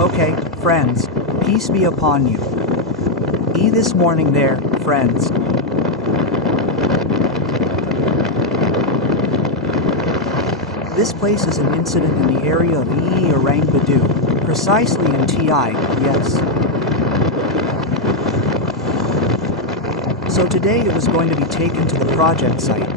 Okay, friends, peace be upon you. This morning there, friends. This place is an incident in the area of Orang Badu, precisely in TI, yes. So today it was going to be taken to the project site.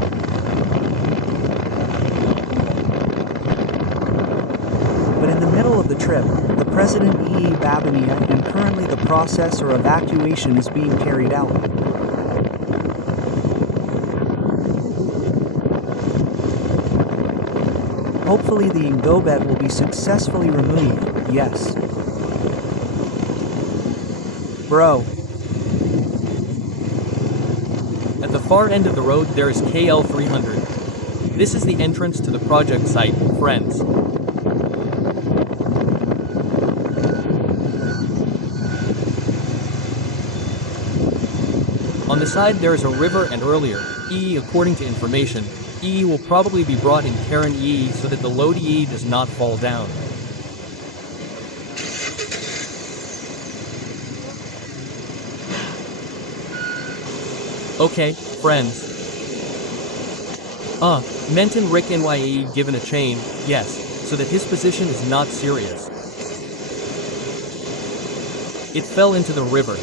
But in the middle of the trip, the President Babania and currently the process or evacuation is being carried out. Hopefully the Lowbed will be successfully removed, yes. Bro. At the far end of the road there is KL 300. This is the entrance to the project site, friends. On the side there is a river and earlier, according to information, will probably be brought in Karen so that the load does not fall down. Okay, friends. Menton Rick NYE given a chain, yes, so that his position is not serious. It fell into the river.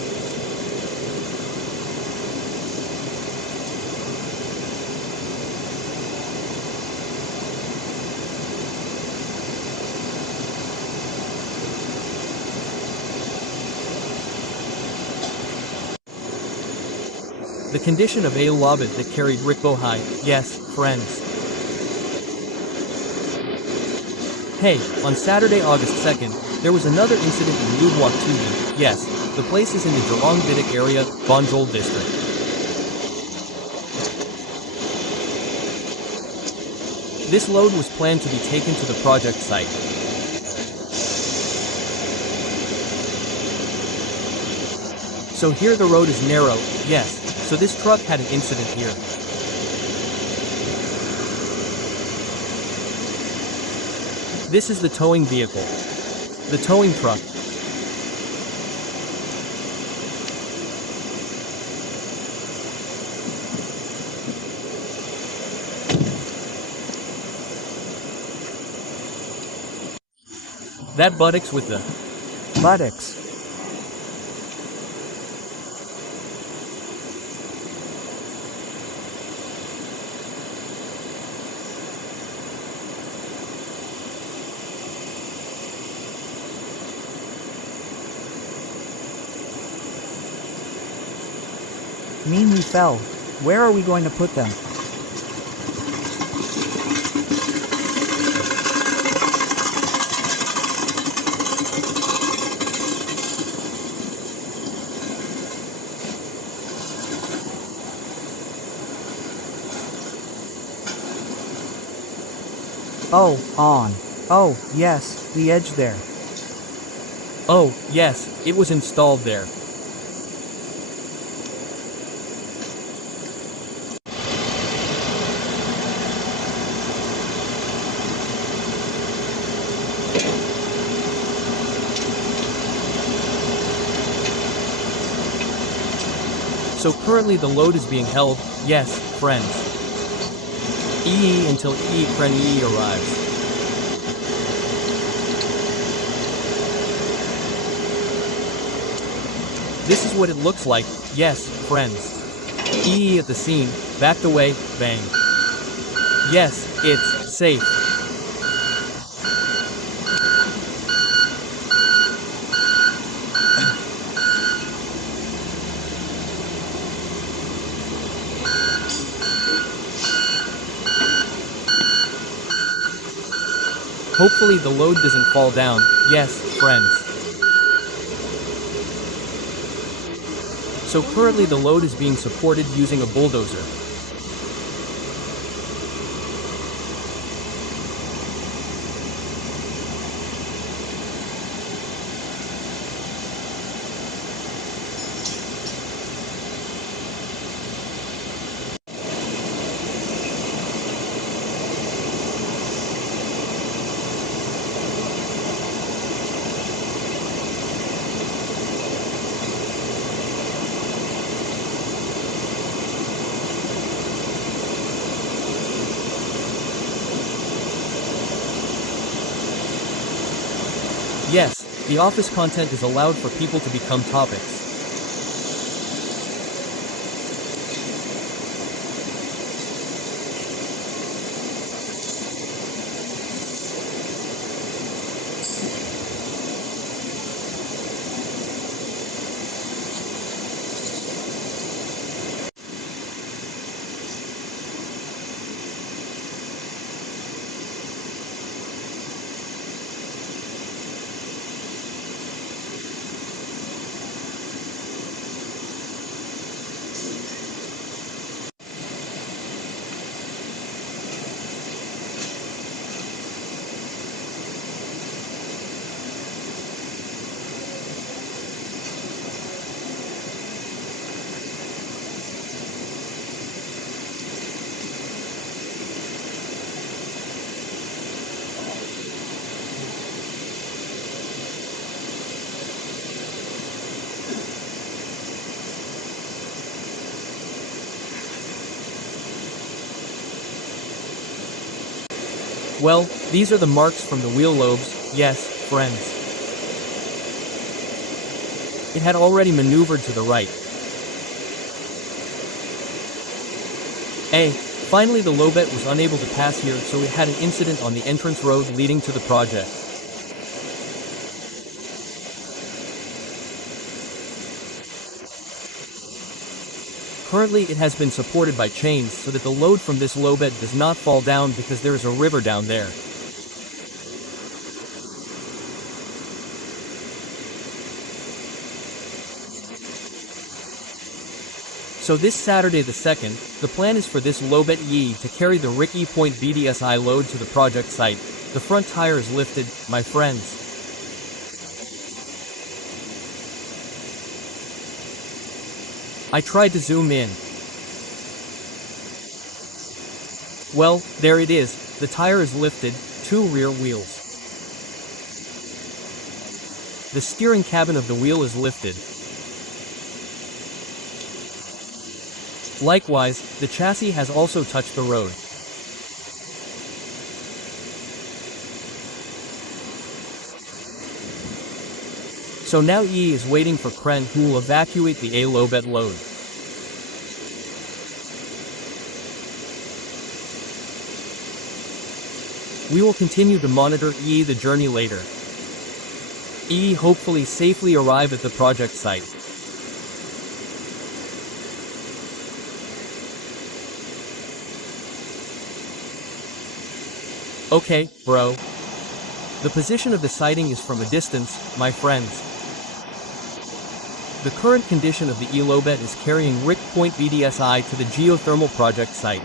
The condition of a Lowbed that carried Rick Bohai, yes, friends. Hey, on Saturday, August 2nd, there was another incident in Lubwak Tugi, yes, the place is in the Jurong Bidik area, Bonjol district. This load was planned to be taken to the project site. So here the road is narrow, yes. So this truck had an incident here. This is the towing vehicle. The towing truck. That buttocks with the buttocks. Mean we fell. Where are we going to put them? Oh, on. Oh, yes, the edge there. Oh, yes, it was installed there. So currently the load is being held, yes, friends. Until Kren arrives. This is what it looks like, yes, friends. At the scene, backed away, bang. Yes, it's safe. Hopefully the load doesn't fall down, yes, friends. So currently the load is being supported using a bulldozer. Yes, the office content is allowed for people to become topics. Well, these are the marks from the wheel lobes, yes, friends. It had already maneuvered to the right. Finally the Lowbed was unable to pass here, so it had an incident on the entrance road leading to the project. Currently it has been supported by chains so that the load from this Lowbed does not fall down because there is a river down there. So this Saturday the 2nd, the plan is for this Lowbed to carry the Ricky Point BDSI load to the project site. The front tire is lifted, my friends. I tried to zoom in. Well, there it is, the tire is lifted, 2 rear wheels. The steering cabin of the wheel is lifted. Likewise, the chassis has also touched the road. So now E is waiting for Kren, who will evacuate the Lowbed load. We will continue to monitor the journey later. Hopefully safely arrive at the project site. Okay, bro. The position of the sighting is from a distance, my friends. The current condition of the Lowbed is carrying Rick Point BDSI to the geothermal project site.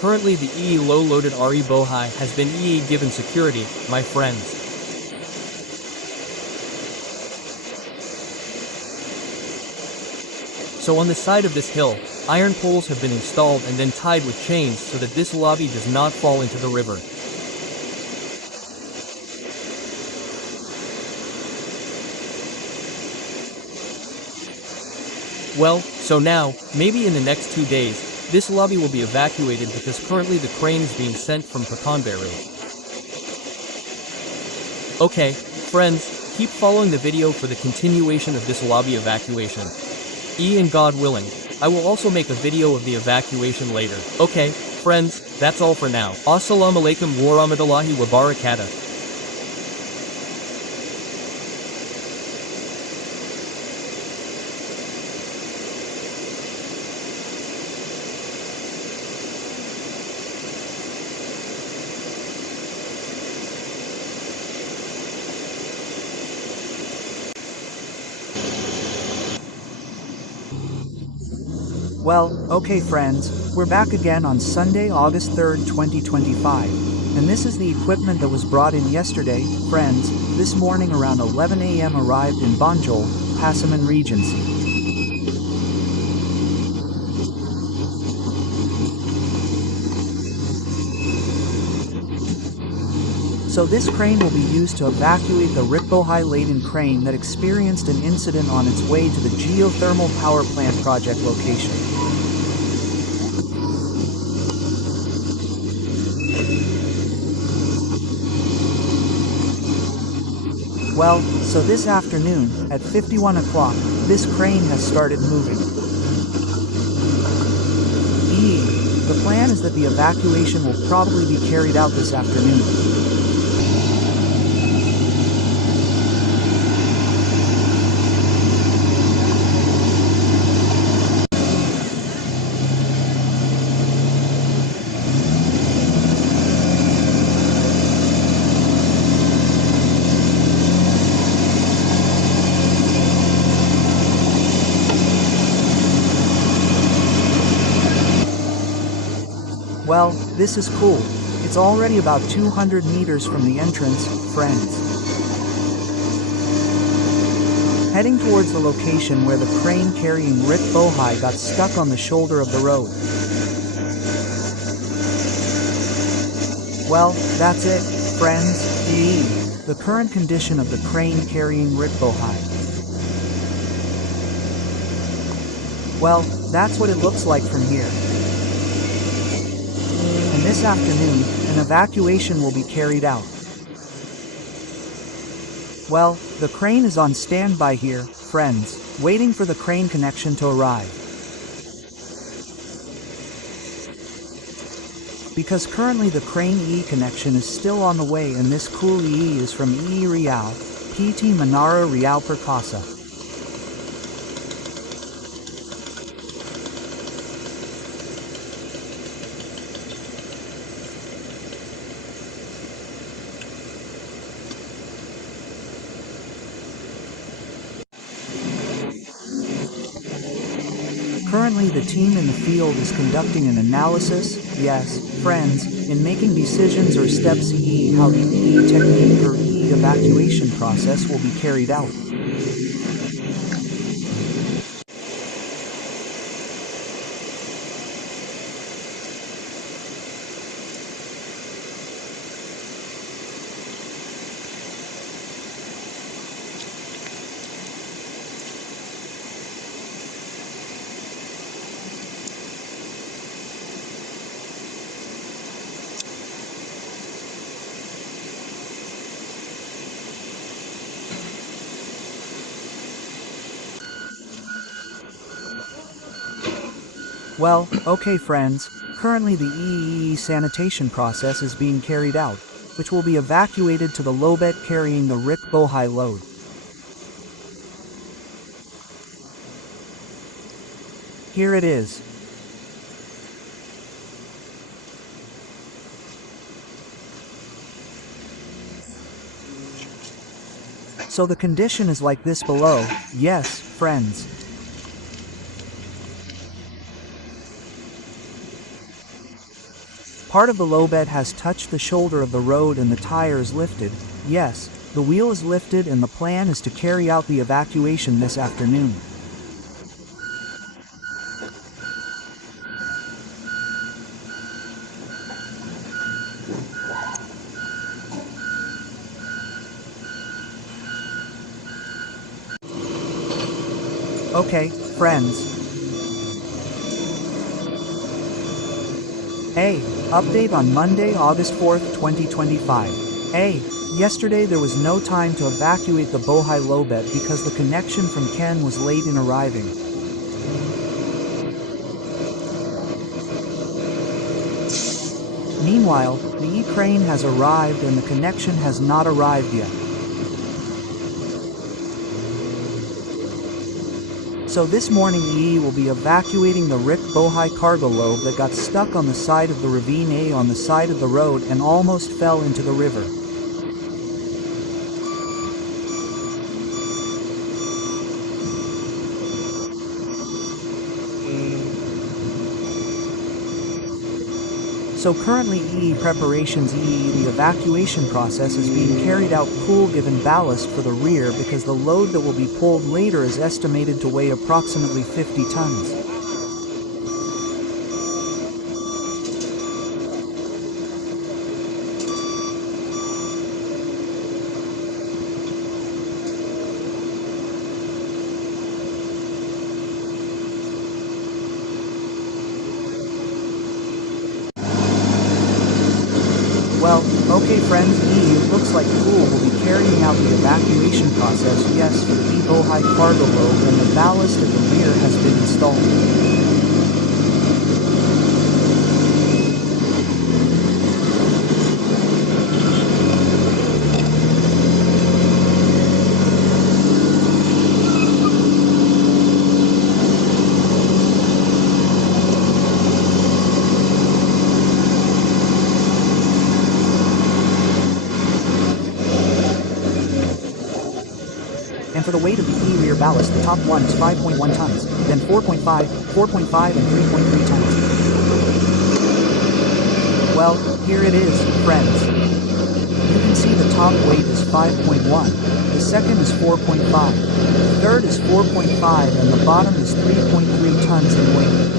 Currently the low-loaded RE Bohai has been given security, my friends. So on the side of this hill, iron poles have been installed and then tied with chains so that this lobby does not fall into the river. Well, so now, maybe in the next 2 days, this lobby will be evacuated because currently the crane is being sent from Pekanbaru. Okay, friends, keep following the video for the continuation of this lobby evacuation. And God willing, I will also make a video of the evacuation later. Okay, friends, that's all for now. Assalamu alaikum warahmatullahi wabarakatuh. Well, okay friends, we're back again on Sunday, August 3rd, 2025. And this is the equipment that was brought in yesterday, friends. This morning around 11 a.m. arrived in Banjul, Pasaman Regency. So this crane will be used to evacuate the RIP Bohai laden crane that experienced an incident on its way to the geothermal power plant project location. Well, so this afternoon, at 51 o'clock, this crane has started moving. The plan is that the evacuation will probably be carried out this afternoon. Well, this is cool. It's already about 200 meters from the entrance, friends. Heading towards the location where the crane carrying RIP Bohai got stuck on the shoulder of the road. Well, that's it, friends. The current condition of the crane carrying RIP Bohai. Well, that's what it looks like from here. And this afternoon, an evacuation will be carried out. Well, the crane is on standby here, friends, waiting for the crane connection to arrive. Because currently the crane EE connection is still on the way, and this cool EE is from EE Real, PT Menara Real Perkasa. Currently the team in the field is conducting an analysis, yes, friends, in making decisions or steps how the EE technique or EE evacuation process will be carried out. Well, okay friends, currently the EE sanitation process is being carried out, which will be evacuated to the Lowbed carrying the RIP Bohai load. Here it is. So the condition is like this below, yes, friends. Part of the lowbed has touched the shoulder of the road and the tire is lifted, yes, the wheel is lifted, and the plan is to carry out the evacuation this afternoon. Okay, friends. Hey, update on Monday, August 4th, 2025. Hey, yesterday there was no time to evacuate the Bohai Lowbed because the connection from Ken was late in arriving. Meanwhile, the E-crane has arrived and the connection has not arrived yet. So this morning EE will be evacuating the RIP Bohai cargo load that got stuck on the side of the ravine A on the side of the road and almost fell into the river. So currently EE preparations the evacuation process is being carried out cool given ballast for the rear because the load that will be pulled later is estimated to weigh approximately 50 tons. Okay friends, it looks like Pool will be carrying out the evacuation process. Yes, for the BOHAI cargo load, and the ballast at the rear has been installed. And for the weight of the rear ballast, the top one is 5.1 tons, then 4.5, 4.5 and 3.3 tons. Well, here it is, friends. You can see the top weight is 5.1, the second is 4.5, the third is 4.5 and the bottom is 3.3 tons in weight.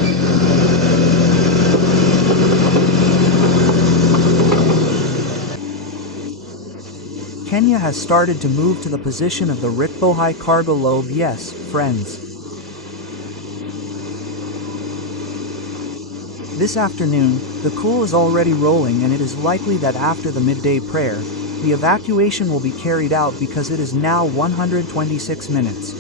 Kenya has started to move to the position of the BOHAI cargo lobe. Yes, friends. This afternoon, the cool is already rolling, and it is likely that after the midday prayer, the evacuation will be carried out because it is now 126 minutes.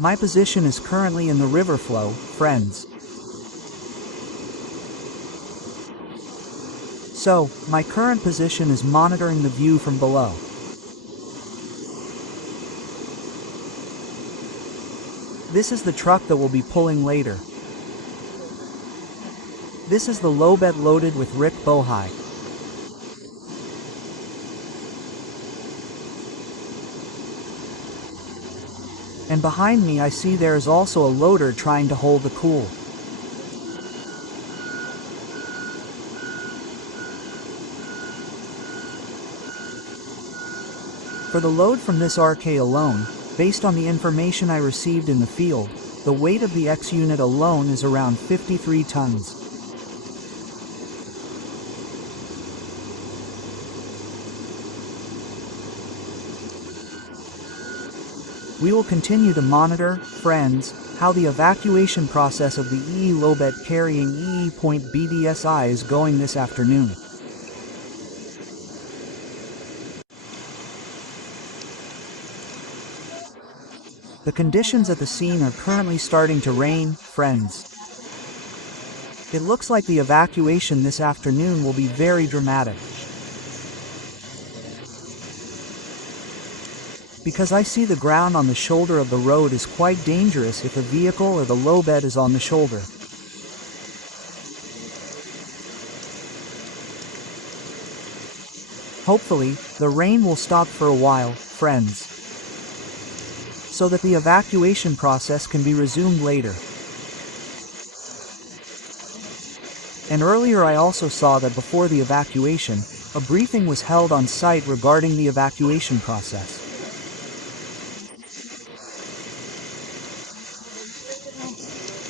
My position is currently in the river flow, friends. So, my current position is monitoring the view from below. This is the truck that will be pulling later. This is the lowbed loaded with BOHAI. And behind me I see there is also a loader trying to hold the cool. For the load from this RK alone, based on the information I received in the field, the weight of the X unit alone is around 53 tons. We will continue to monitor, friends, how the evacuation process of the Lowbed carrying BDSI is going this afternoon. The conditions at the scene are currently starting to rain, friends. It looks like the evacuation this afternoon will be very dramatic. Because I see the ground on the shoulder of the road is quite dangerous if a vehicle or the lowbed is on the shoulder. Hopefully, the rain will stop for a while, friends, so that the evacuation process can be resumed later. And earlier I also saw that before the evacuation, a briefing was held on site regarding the evacuation process.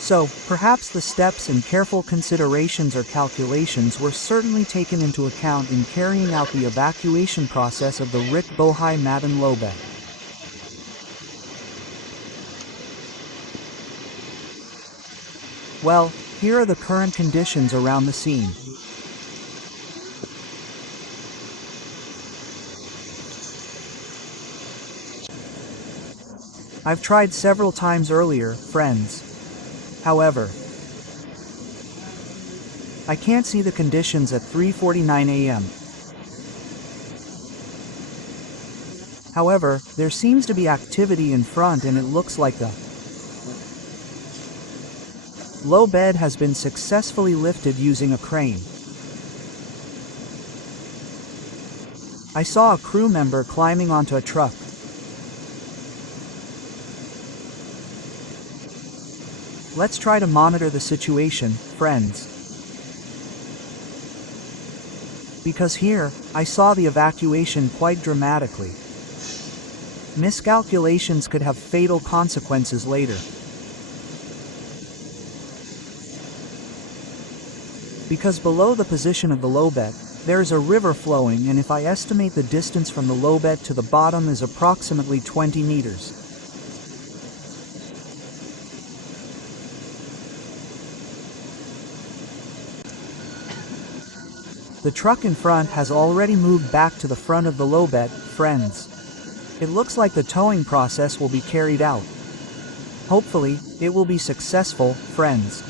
So, perhaps the steps and careful considerations or calculations were certainly taken into account in carrying out the evacuation process of the BOHAI Madden Lowbed. Well, here are the current conditions around the scene. I've tried several times earlier, friends. However, I can't see the conditions at 3:49 a.m. However, there seems to be activity in front, and it looks like the lowbed has been successfully lifted using a crane. I saw a crew member climbing onto a truck. Let's try to monitor the situation, friends. Because here, I saw the evacuation quite dramatically. Miscalculations could have fatal consequences later. Because below the position of the lowbed, there is a river flowing, and if I estimate the distance from the lowbed to the bottom is approximately 20 meters. The truck in front has already moved back to the front of the lowbed, friends. It looks like the towing process will be carried out. Hopefully, it will be successful, friends.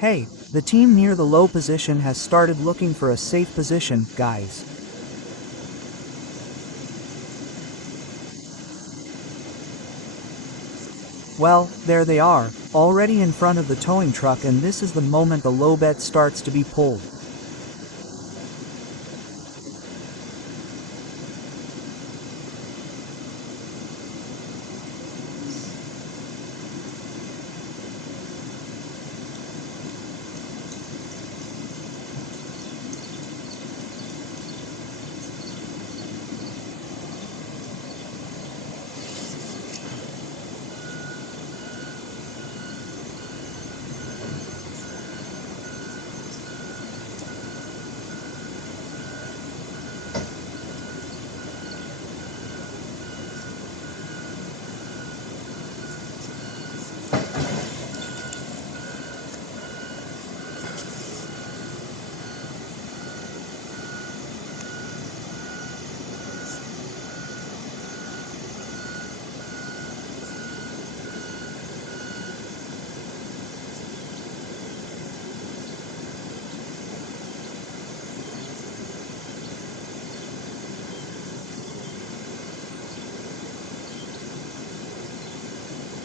Hey, the team near the low position has started looking for a safe position, guys. Well, there they are, already in front of the towing truck, and this is the moment the low bed starts to be pulled.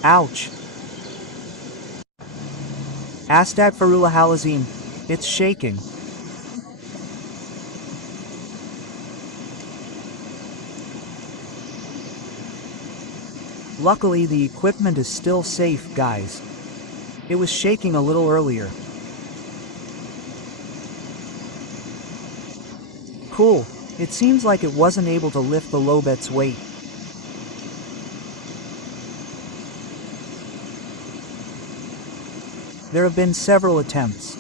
Ouch! Astagfirullahalazim. It's shaking. Luckily, the equipment is still safe, guys. It was shaking a little earlier. Cool. It seems like it wasn't able to lift the lowbed's weight. There have been several attempts.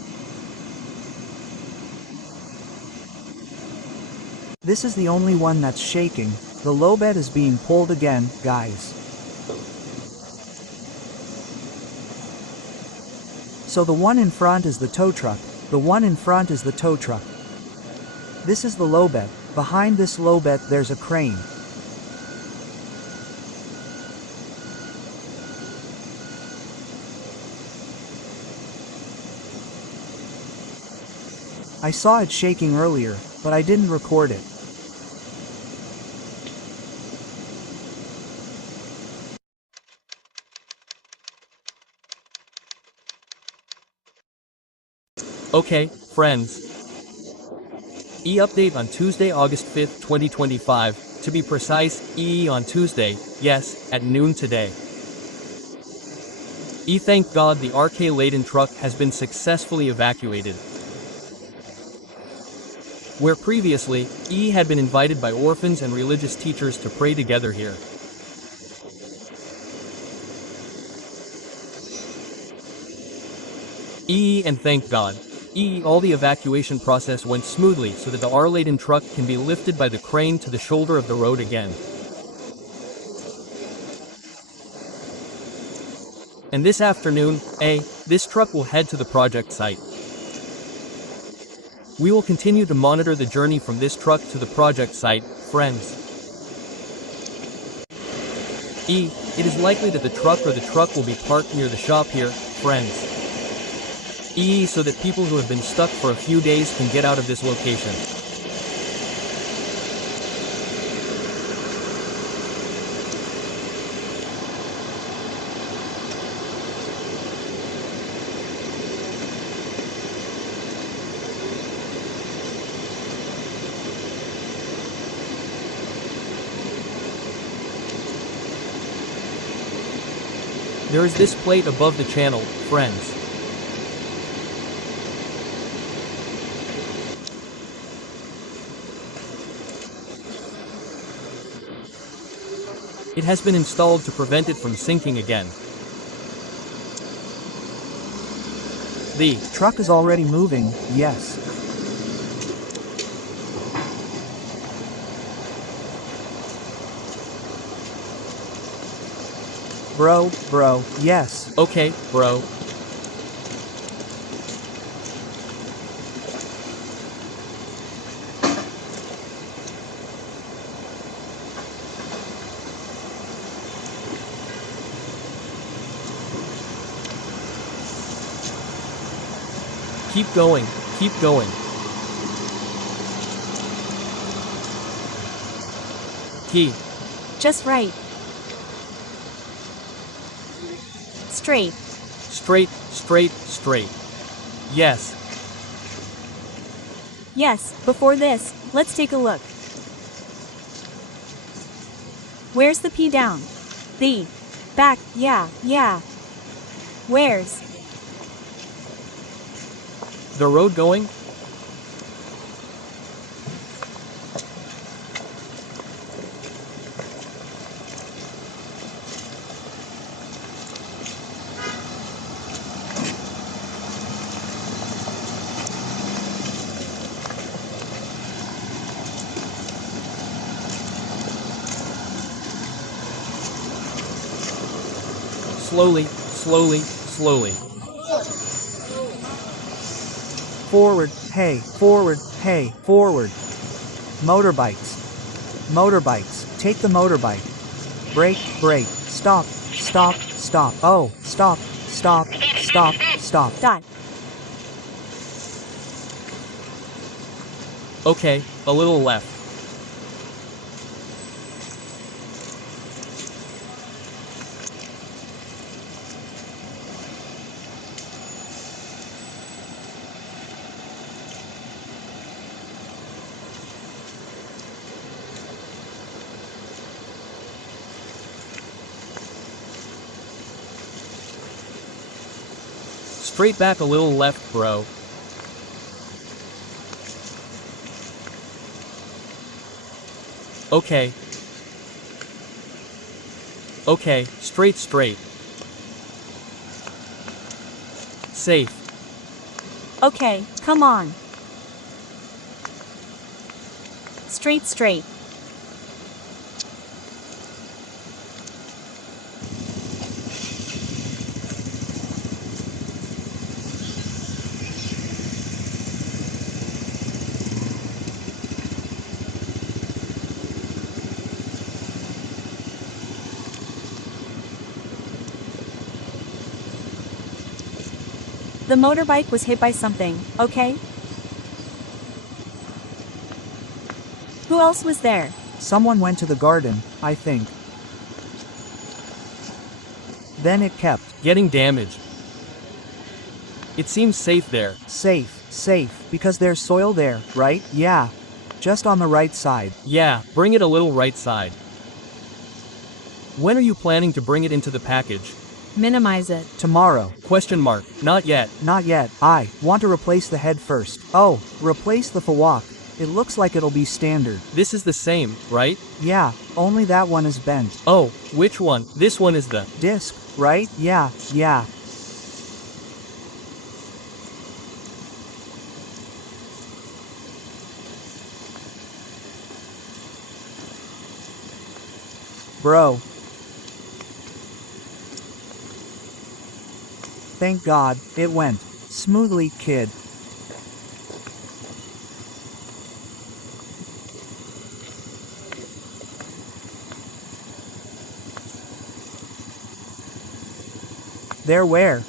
This is the only one that's shaking. The lowbed is being pulled again, guys. So the one in front is the tow truck. The one in front is the tow truck. This is the lowbed. Behind this lowbed there's a crane. I saw it shaking earlier, but I didn't record it. Okay, friends. E-update on Tuesday, August 5th, 2025. To be precise, EE on Tuesday, yes, at noon today. Thank God the RK-laden truck has been successfully evacuated. Where previously, had been invited by orphans and religious teachers to pray together here. And thank God. All the evacuation process went smoothly so that the R-laden truck can be lifted by the crane to the shoulder of the road again. And this afternoon, this truck will head to the project site. We will continue to monitor the journey from this truck to the project site, friends. It is likely that the truck will be parked near the shop here, friends. So that people who have been stuck for a few days can get out of this location. There is this plate above the channel, friends. It has been installed to prevent it from sinking again. The truck is already moving, yes. Bro, yes. Okay, bro. Keep going, keep going. Key. Just right. Straight. Straight. Yes. Yes, before this, let's take a look. Where's the P down? The. Back, yeah. Where's? The road going? Slowly. Forward, hey, forward. Motorbikes, take the motorbike. Brake, stop. Oh, stop. Dot. Okay, a little left. Straight back a little left, bro. Okay, straight. Safe. Okay, come on. Straight. The motorbike was hit by something, okay? Who else was there? Someone went to the garden, I think. Then it kept Getting damaged. It seems safe there. safe, because there's soil there, right? Yeah. Just on the right side. Yeah, bring it a little right side. When are you planning to bring it into the package? Minimize it. Tomorrow. Question mark. Not yet. Not yet. I want to replace the head first. Oh, replace the fawak. It looks like it'll be standard. This is the same, right? Yeah, only that one is bent. Oh, which one? This one is the Disc, right? Yeah. Bro. Thank God, it went smoothly, kid. There where?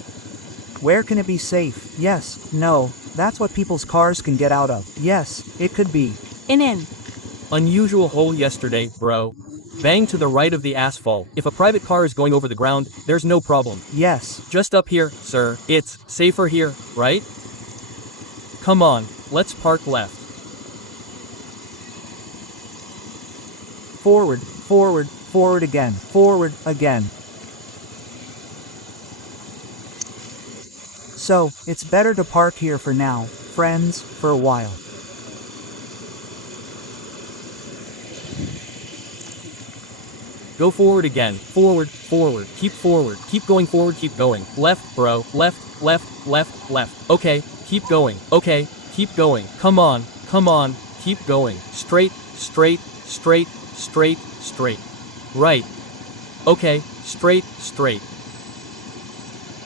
Where can it be safe? Yes, no, that's what people's cars can get out of. Yes, it could be. In. unusual hole yesterday, bro. Bang to the right of the asphalt. If a private car is going over the ground, there's no problem. Yes. Just up here, sir. It's safer here, right? Come on, let's park left. Forward again. So, it's better to park here for now, friends, for a while. Go forward again. Forward, forward, keep going forward, keep going. Left, bro, left, left, left, left. Okay, keep going. Okay, keep going. Come on, keep going. Straight, straight, straight, straight, straight. Right. Okay, straight, straight.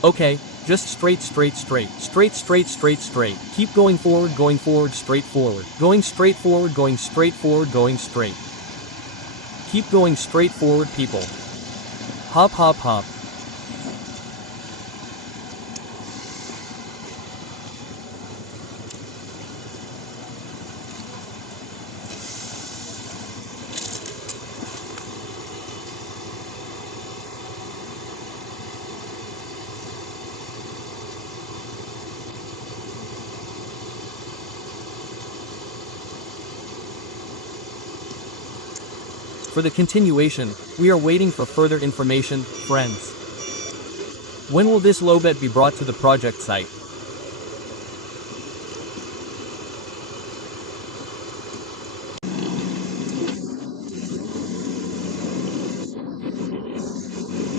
Okay, just straight, straight, straight. Straight, straight, straight, straight. Keep going forward, straight forward. Going straight forward, going straight. Keep going straight forward, people. Hop, hop, hop. For the continuation, we are waiting for further information, friends. When will this lowbed be brought to the project site?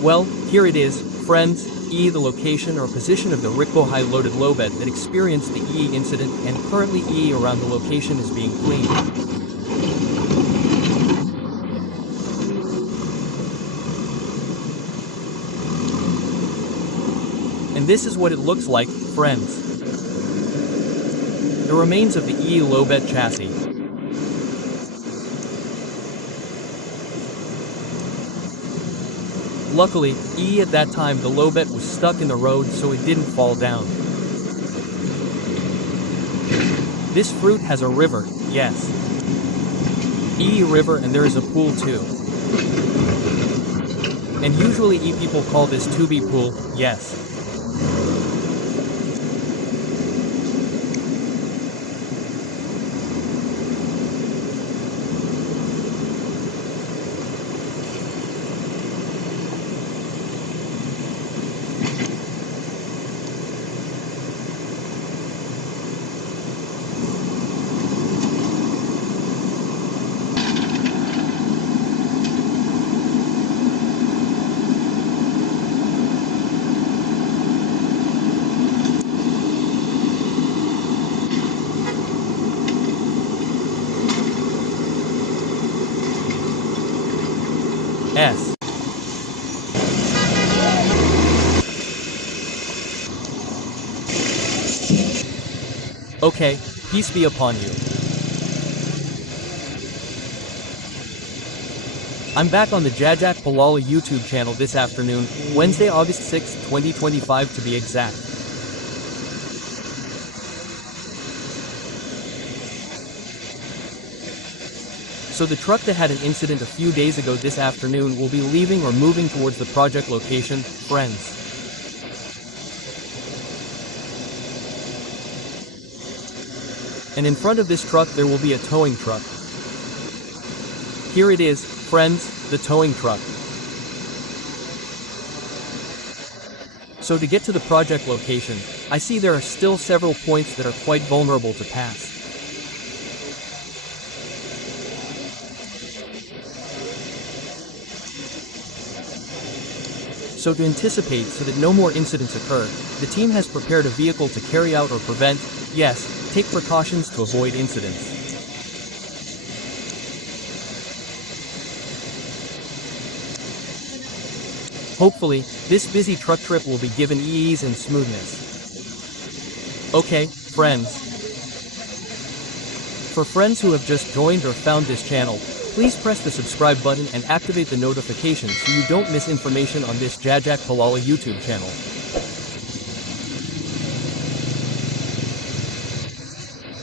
Well, here it is, friends, the location or position of the BOHAI loaded lowbed that experienced the incident, and currently around the location is being cleaned. And this is what it looks like, friends. The remains of the lowbed chassis. Luckily, at that time the lowbed was stuck in the road so it didn't fall down. This fruit has a river, yes. River, and there is a pool too. And usually people call this tubby pool, yes. S. Okay, peace be upon you. I'm back on the Jajak Palala YouTube channel this afternoon, Wednesday, August 6, 2025 to be exact. So the truck that had an incident a few days ago this afternoon will be leaving or moving towards the project location, friends. And in front of this truck there will be a towing truck. Here it is, friends, the towing truck. So to get to the project location, I see there are still several points that are quite vulnerable to pass. So to anticipate so that no more incidents occur, the team has prepared a vehicle to carry out or prevent, yes, take precautions to avoid incidents. Hopefully, this busy truck trip will be given ease and smoothness. Okay, friends. For friends who have just joined or found this channel, please press the subscribe button and activate the notifications so you don't miss information on this Jajak Palala YouTube channel.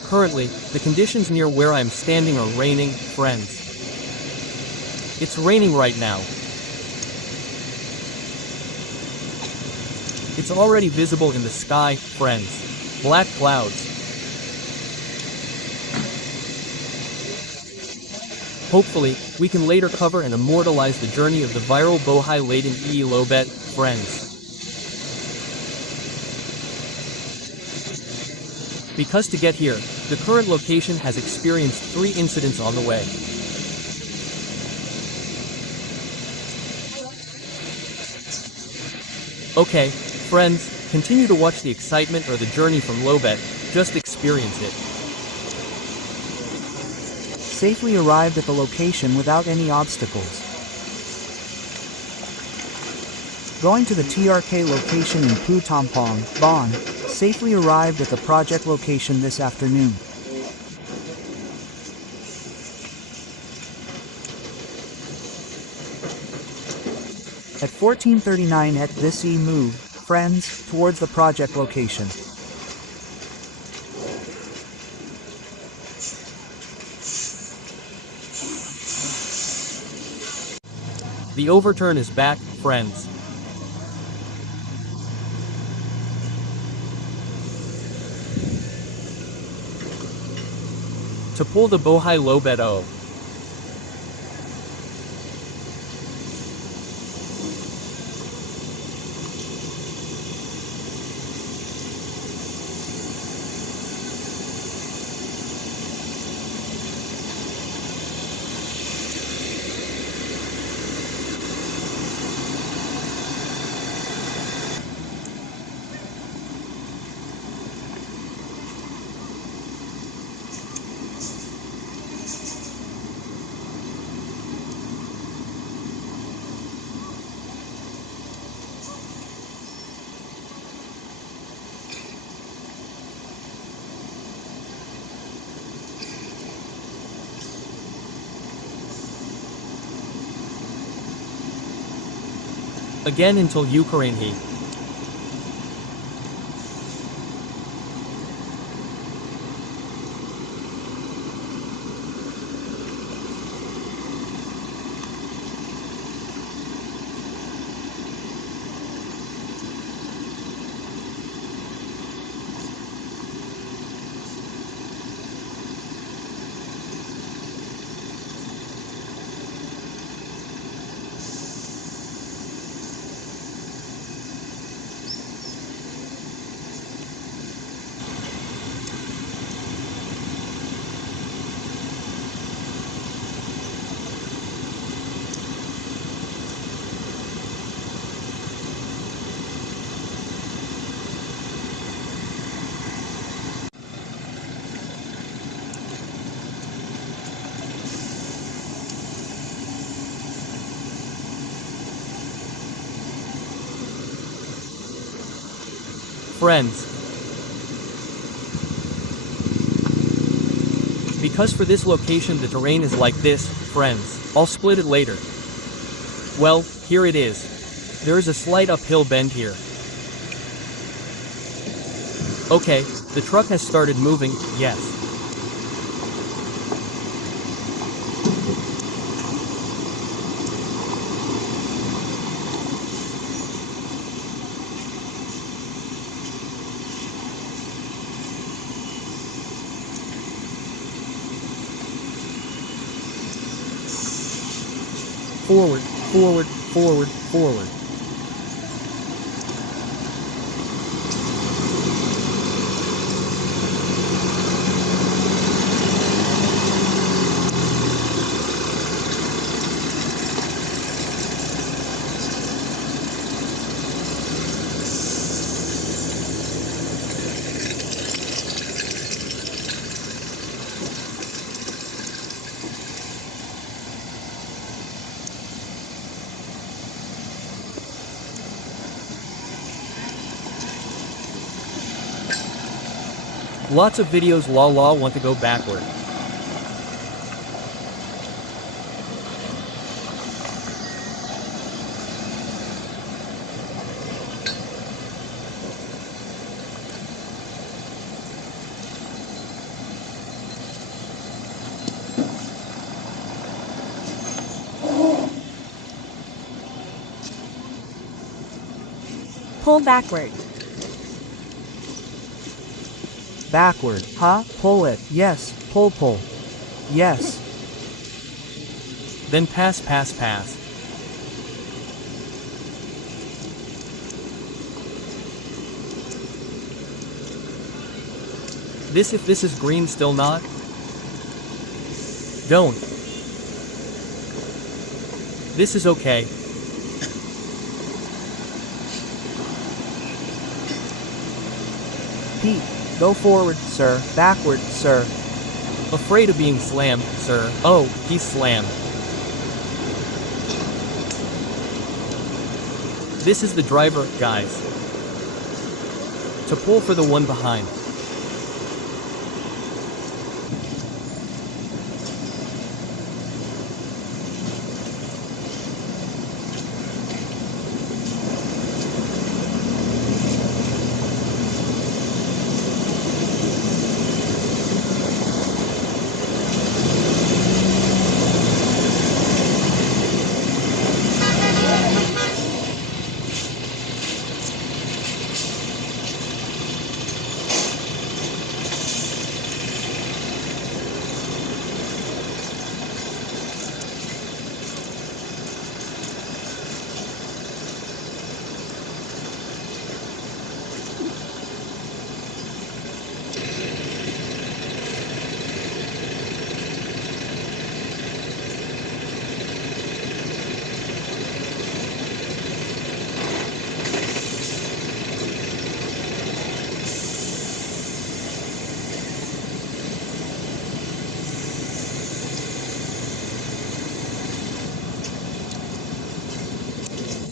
Currently, the conditions near where I'm standing are raining, friends. It's raining right now. It's already visible in the sky, friends. Black clouds. Hopefully, we can later cover and immortalize the journey of the viral BOHAI-laden lowbed, friends. Because to get here, the current location has experienced 3 incidents on the way. Okay, friends, continue to watch the excitement or the journey from Lowbed, just experience it. Safely arrived at the location without any obstacles. Going to the TRK location in Putampong, Bon, safely arrived at the project location this afternoon. At 14:39 at this move, friends, towards the project location. The overturn is back, friends. To pull the Bohai Lowbed O. Again until Ukraine he. Friends. Because for this location the terrain is like this, friends, I'll split it later. Well, here it is. There is a slight uphill bend here. Okay, the truck has started moving, yes. Forward, forward, forward, forward. Lots of videos la want to go backward. Pull backward. Backward, huh? Pull it, yes, pull. Yes. Then pass. If this is green still not? Don't. This is okay. repeat. Go forward, sir. Backward, sir. Afraid of being slammed, sir. Oh, he's slammed. This is the driver, guys. To pull for the one behind.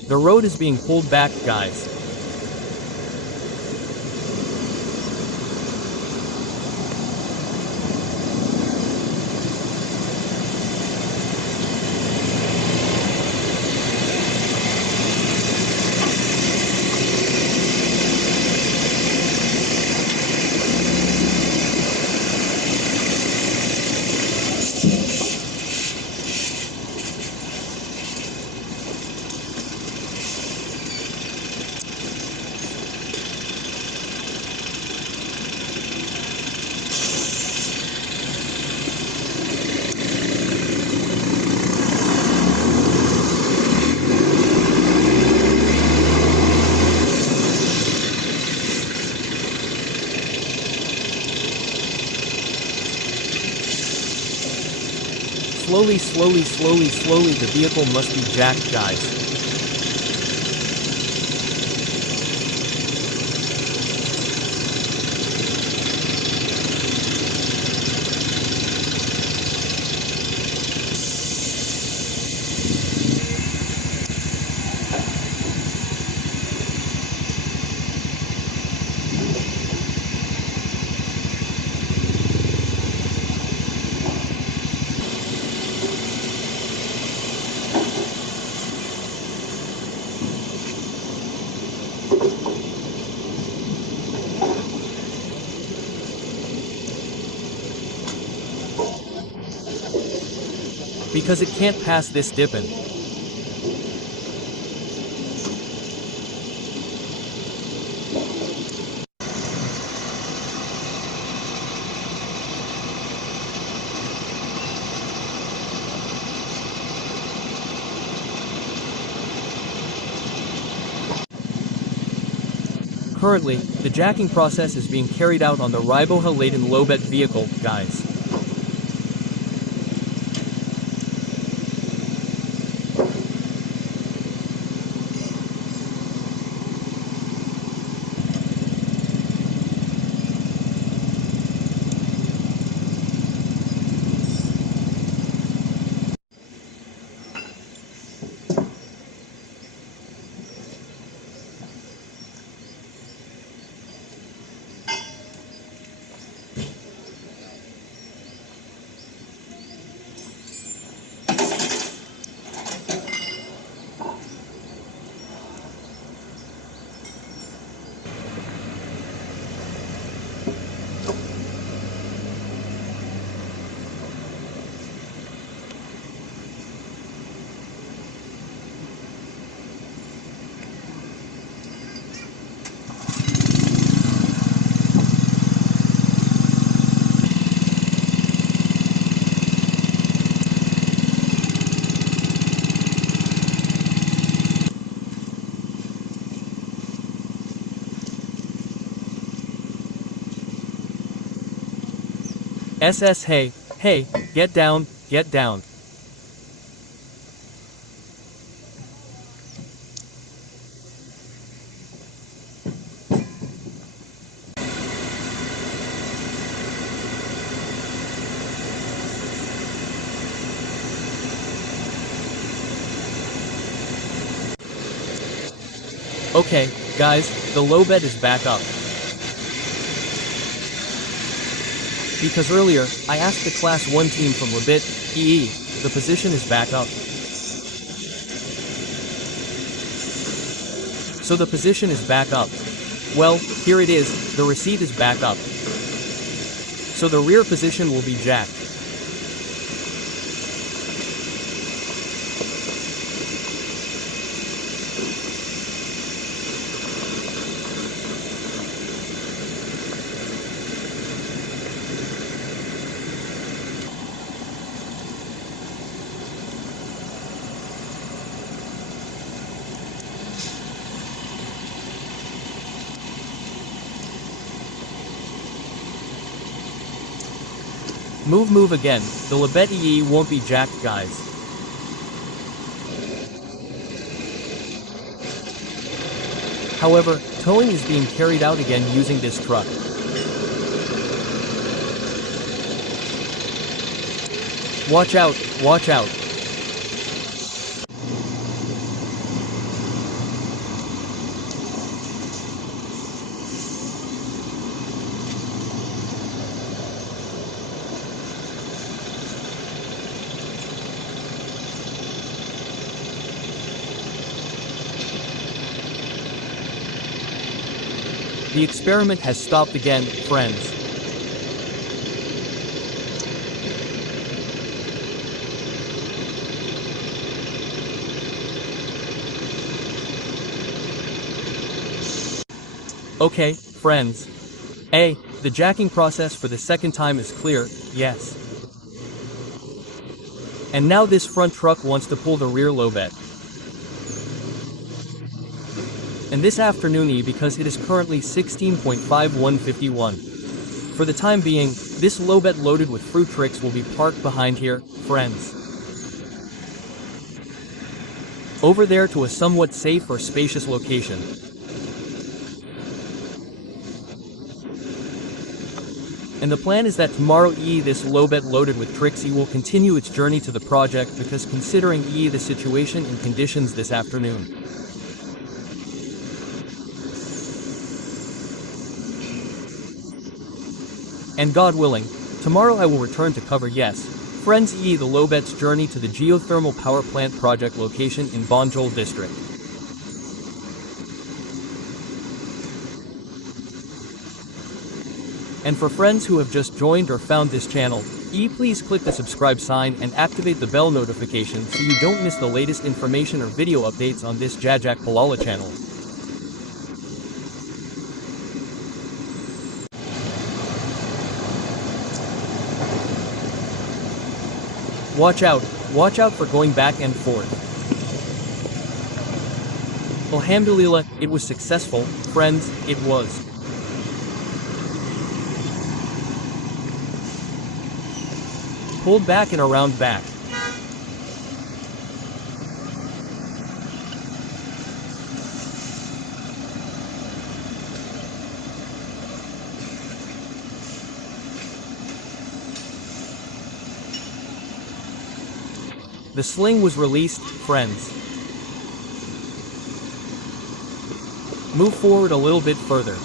The road is being pulled back, guys. Slowly, the vehicle must be jacked, guys. Because it can't pass this dippin'. Currently, the jacking process is being carried out on the Riboha-laden Lowbed vehicle, guys. Hey, get down, get down. Okay, guys, the low bed is back up. Because earlier, I asked the Class 1 team from Lowbed, EE, the position is back up. So the position is back up. Well, here it is, the receipt is back up. So the rear position will be jacked. Move again, the Lowbed EE won't be jacked, guys. However, towing is being carried out again using this truck. Watch out, watch out. The experiment has stopped again, friends. Okay, friends. A, the jacking process for the second time is clear, yes. And now this front truck wants to pull the rear Lowbed. And this afternoon because it is currently 16:51:51. For the time being, this Lowbed loaded with fruit tricks will be parked behind here, friends. Over there to a somewhat safe or spacious location. And the plan is that tomorrow this Lowbed loaded with Trixie will continue its journey to the project because considering the situation and conditions this afternoon. And God willing, tomorrow I will return to cover friends the Lowbed's journey to the geothermal power plant project location in Bonjol district. And for friends who have just joined or found this channel, please click the subscribe sign and activate the bell notification so you don't miss the latest information or video updates on this Jajak Palala channel. Watch out for going back and forth. Alhamdulillah, it was successful, friends, it was. Pulled back and around back. The sling was released, friends. Move forward a little bit further.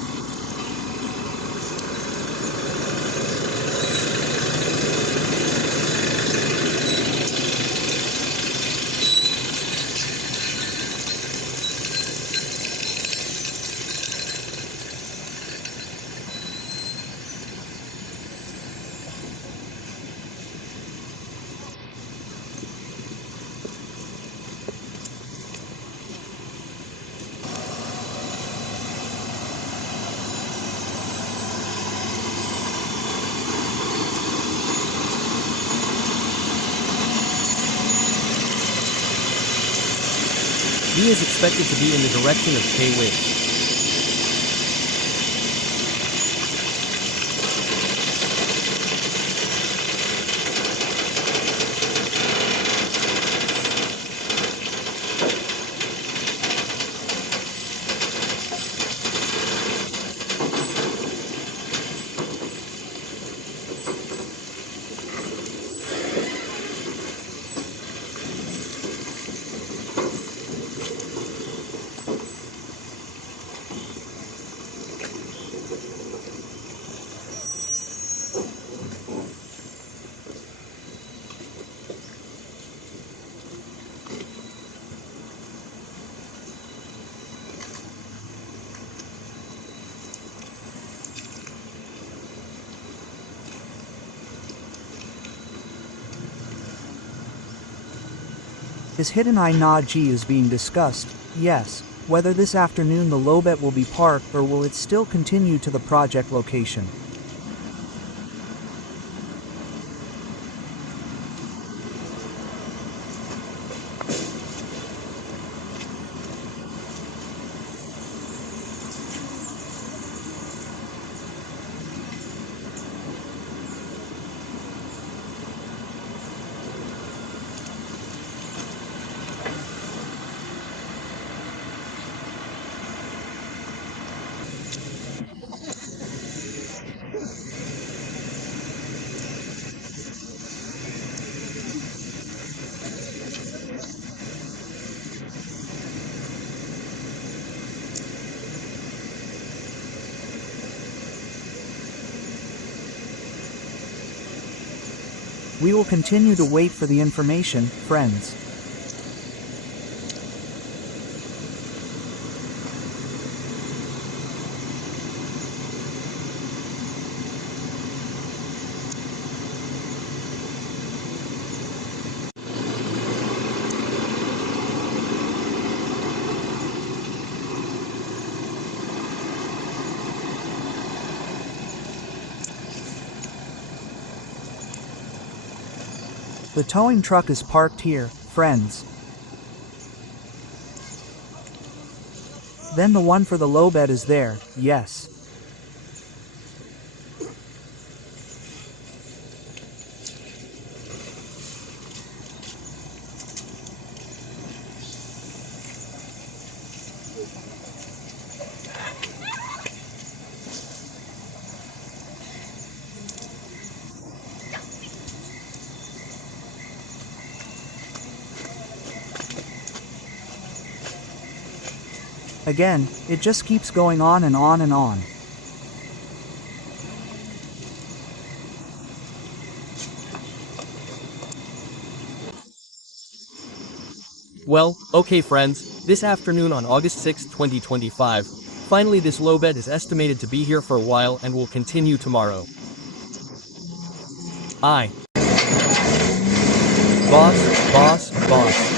B is expected to be in the direction of K-Wave. His hidden G is being discussed, yes, whether this afternoon the Lowbed will be parked or will it still continue to the project location. We will continue to wait for the information, friends. The towing truck is parked here, friends. Then the one for the Lowbed is there, yes. Again, it just keeps going on and on and on. Well, okay friends, this afternoon on August 6, 2025, finally this Lowbed is estimated to be here for a while and will continue tomorrow. Boss.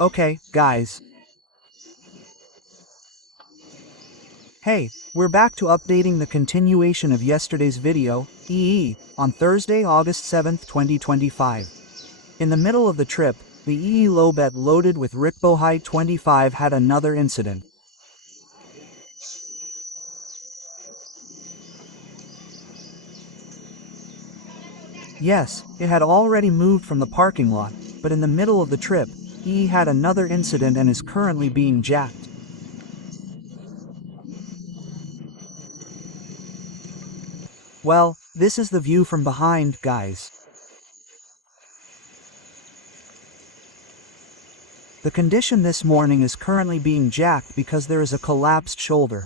Okay, guys. Hey, we're back to updating the continuation of yesterday's video, on Thursday, August 7th, 2025. In the middle of the trip, the Lowbed loaded with BOHAI 25 had another incident. Yes, it had already moved from the parking lot, but in the middle of the trip, had another incident and is currently being jacked. Well, this is the view from behind, guys. The condition this morning is currently being jacked because there is a collapsed shoulder.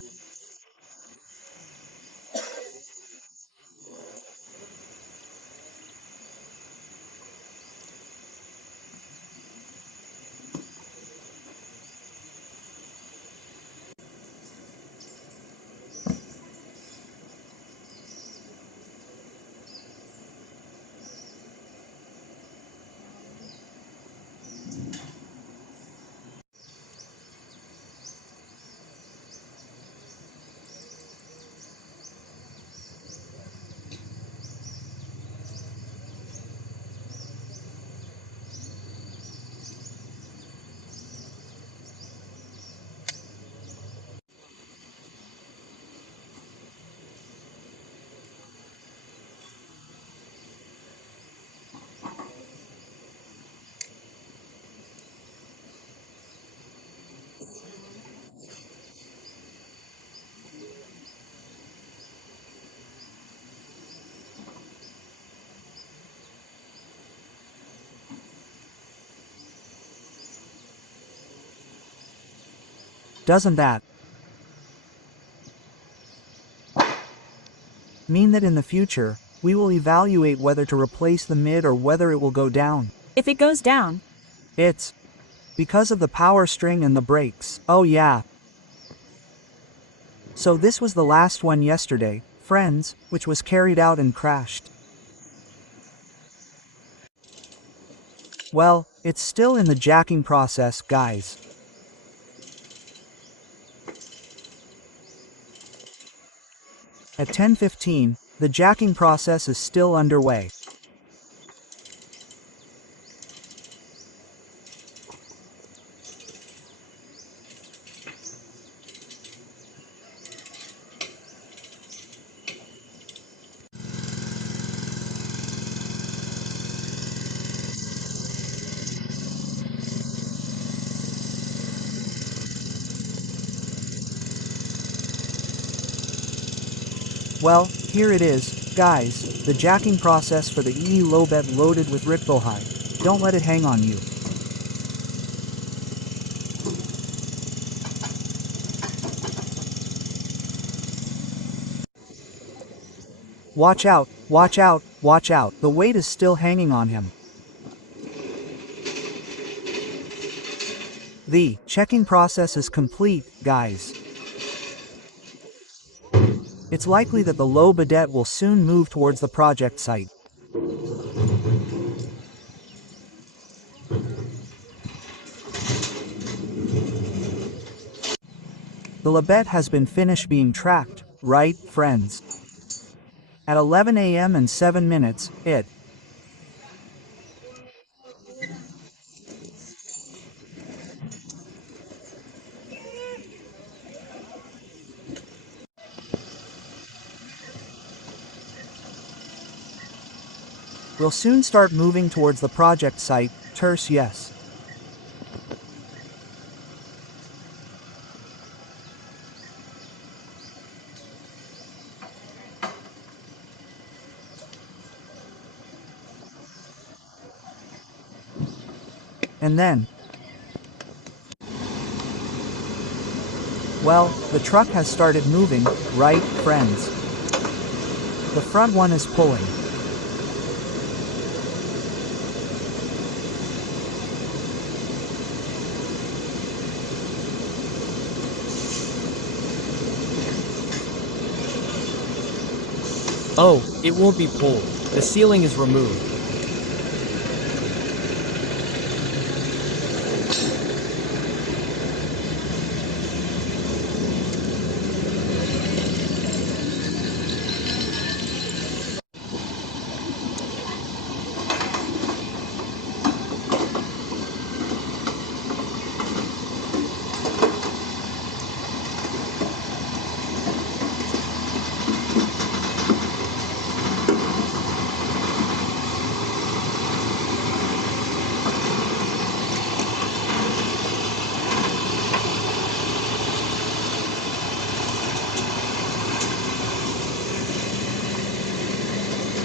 Doesn't that mean that in the future, we will evaluate whether to replace the mid or whether it will go down? If it goes down, It's because of the power string and the brakes. Oh yeah. So this was the last one yesterday, friends, which was carried out and crashed. Well, it's still in the jacking process, guys. At 10:15, the jacking process is still underway. Well, here it is, guys, the jacking process for the Lowbed loaded with BOHAI. Don't let it hang on you. Watch out, watch out, watch out, the weight is still hanging on him. The checking process is complete, guys. It's likely that the Lowbed will soon move towards the project site. The Lowbed has been finished being tracked, right, friends? At 11 a.m. and 7 minutes, it will soon start moving towards the project site, terse yes. And then, well, the truck has started moving, right, friends? The front one is pulling. Oh, it won't be pulled. The ceiling is removed.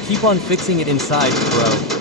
Keep on fixing it inside, bro.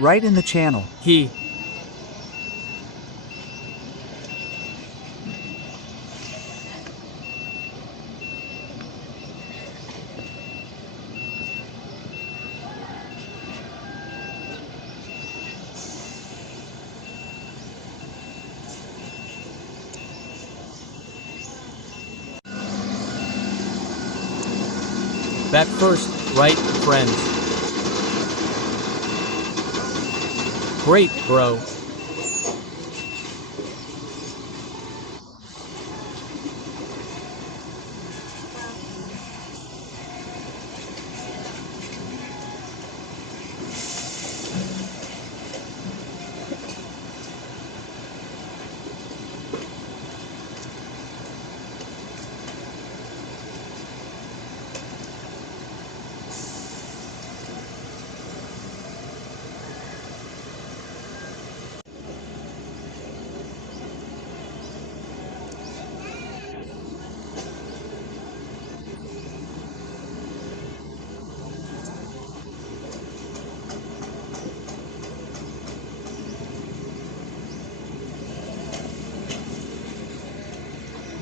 Right in the channel. Back first, right, friends? Great, bro.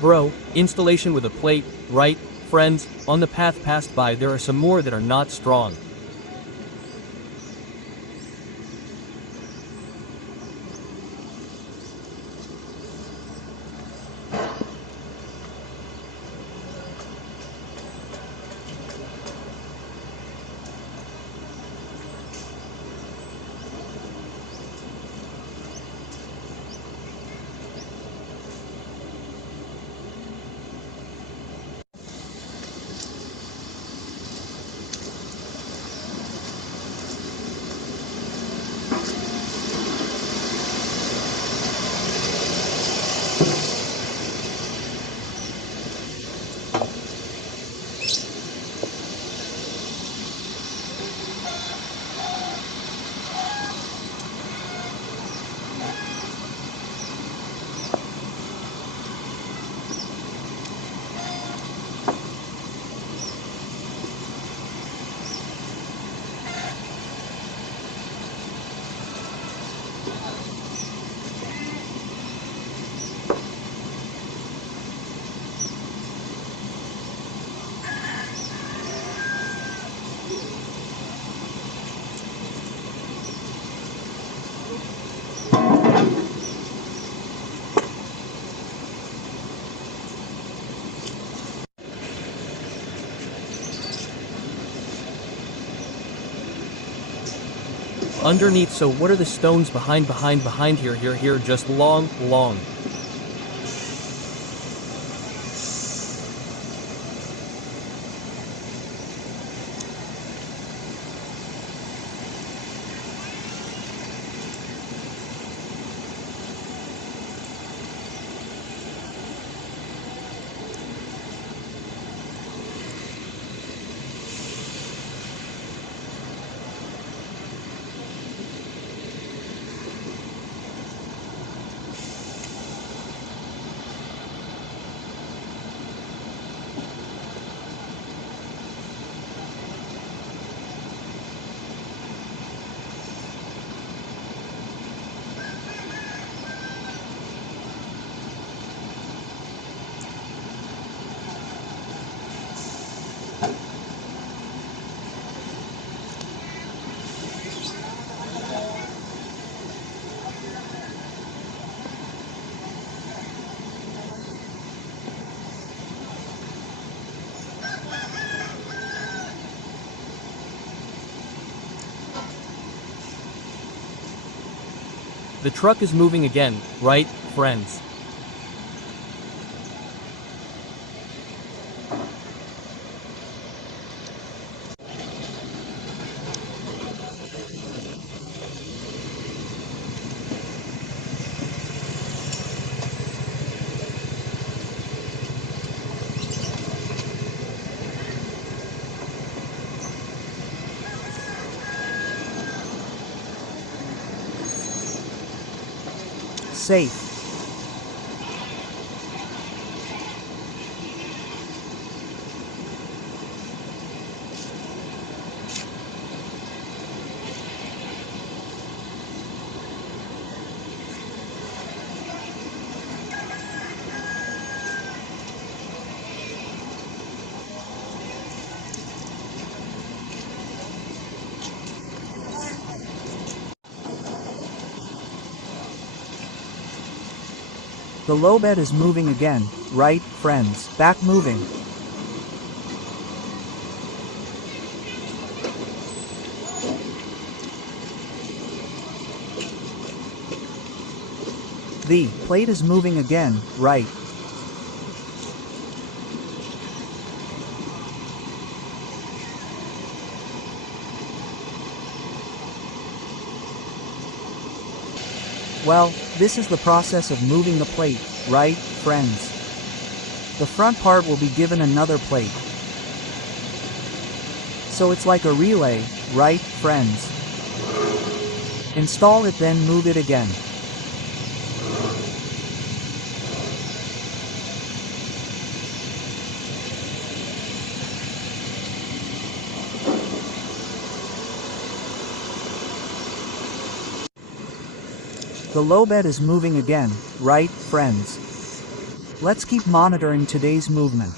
Bro, installation with a plate, right? Friends, on the path passed by there are some more that are not strong. Underneath, so what are the stones behind here, just long. The truck is moving again, right, friends? Safe. The lowbed is moving again, right, friends? Back moving. The plate is moving again, right. Well, this is the process of moving the plate, right, friends? The front part will be given another plate. So it's like a relay, right, friends? Install it, then move it again. The lowbed is moving again, right, friends? Let's keep monitoring today's movement.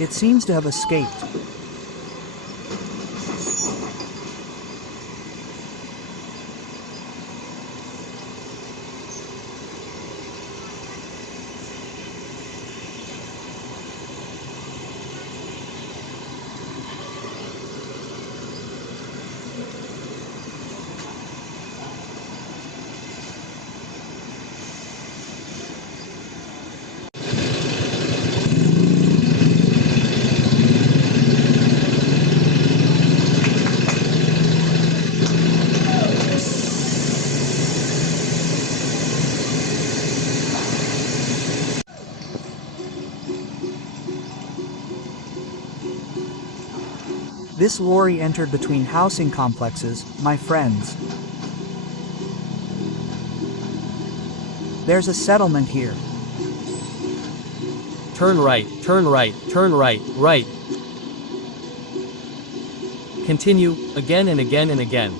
It seems to have escaped. This lorry entered between housing complexes, my friends. There's a settlement here. Turn right, turn right, turn right, right. Continue, again and again and again.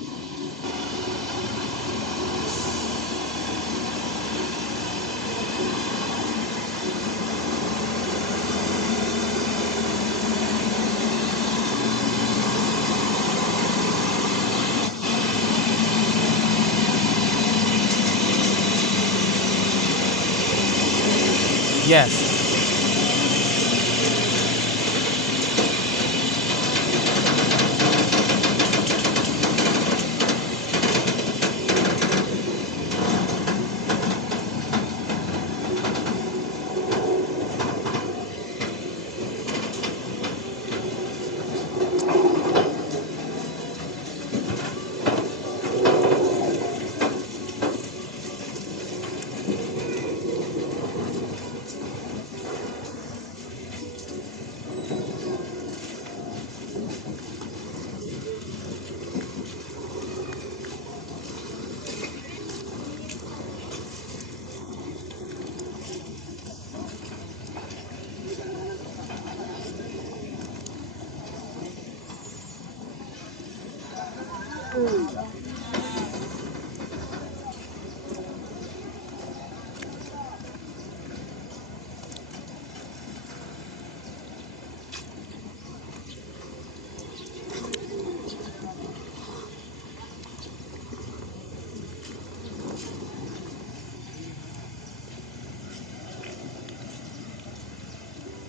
Yes.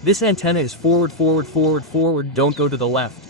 This antenna is forward, forward, forward, forward, don't go to the left.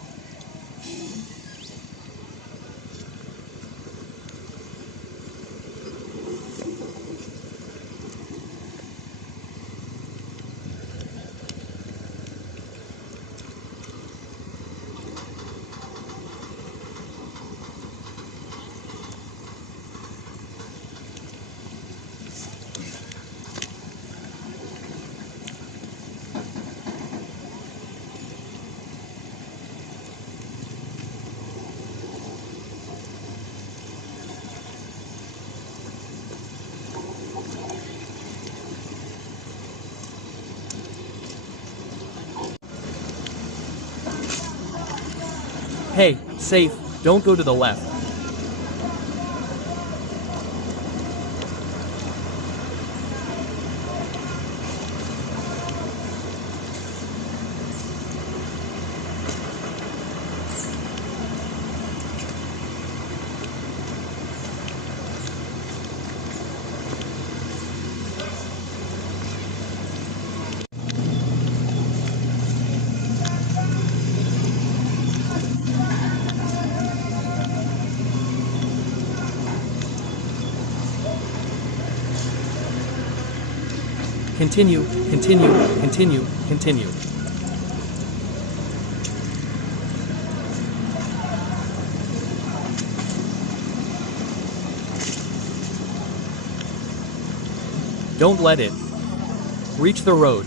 Hey, safe, don't go to the left. Continue, continue, continue, continue. Don't let it reach the road.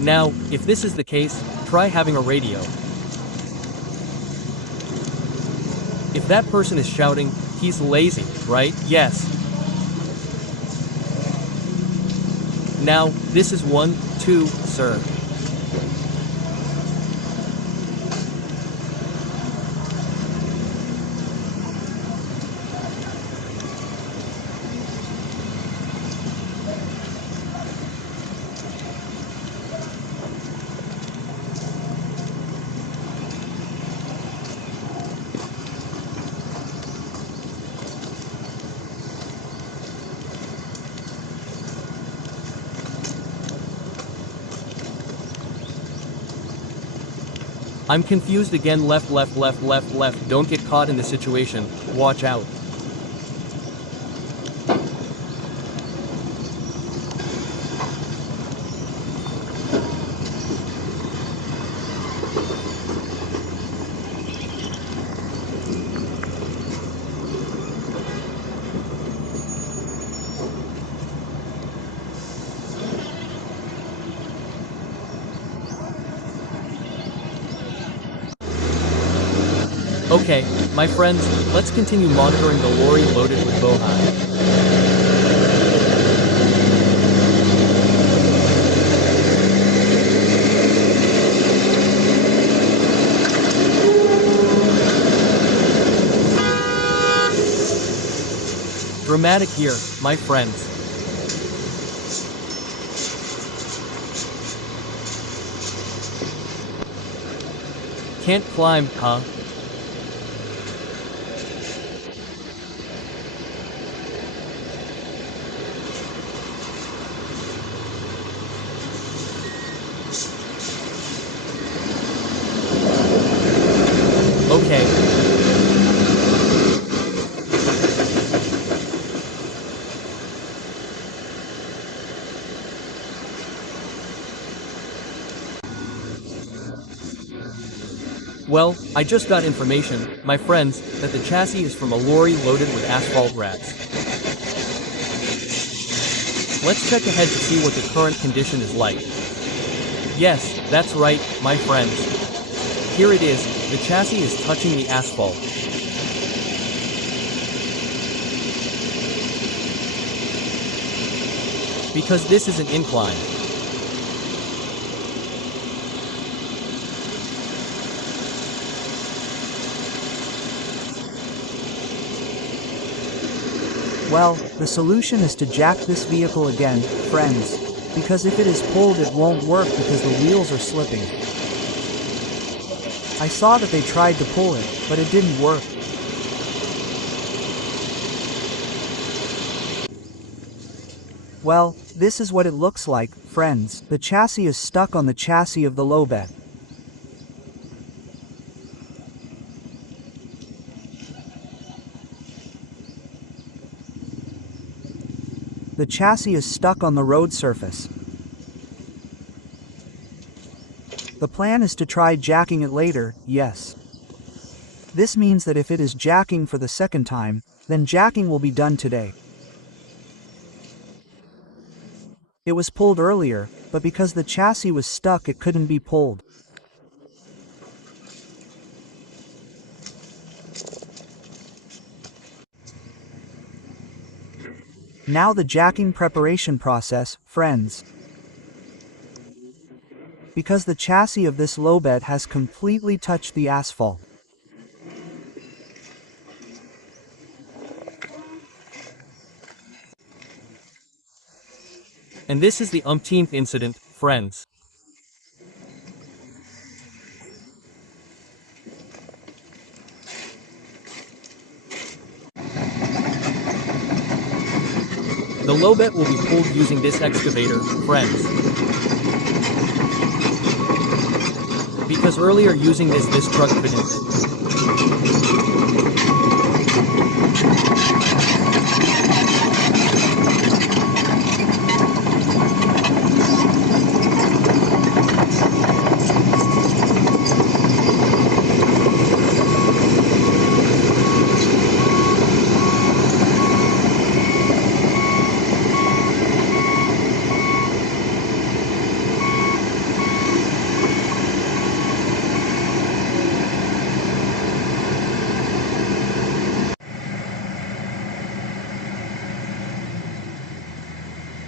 Now, if this is the case, try having a radio. If that person is shouting, he's lazy, right? Yes. Now, this is 1, 2, sir. I'm confused again. Left, left, left, left, left. Don't get caught in the situation. Watch out. Okay, my friends, let's continue monitoring the lorry loaded with Bohai. Dramatic here, my friends. Can't climb, huh? Okay. Well, I just got information, my friends, that the chassis is from a lorry loaded with asphalt rats. Let's check ahead to see what the current condition is like. Yes, that's right, my friends. Here it is, the chassis is touching the asphalt. Because this is an incline. Well, the solution is to jack this vehicle again, friends. Because if it is pulled it won't work because the wheels are slipping. I saw that they tried to pull it, but it didn't work. Well, this is what it looks like, friends. The chassis is stuck on the chassis of the Lowbed. The chassis is stuck on the road surface. The plan is to try jacking it later, yes. This means that if it is jacking for the second time, then jacking will be done today. It was pulled earlier, but because the chassis was stuck it couldn't be pulled. Now the jacking preparation process, friends. Because the chassis of this Lowbed has completely touched the asphalt. And this is the umpteenth incident, friends. The Lowbed will be pulled using this excavator, friends. Because earlier using this truck couldn't.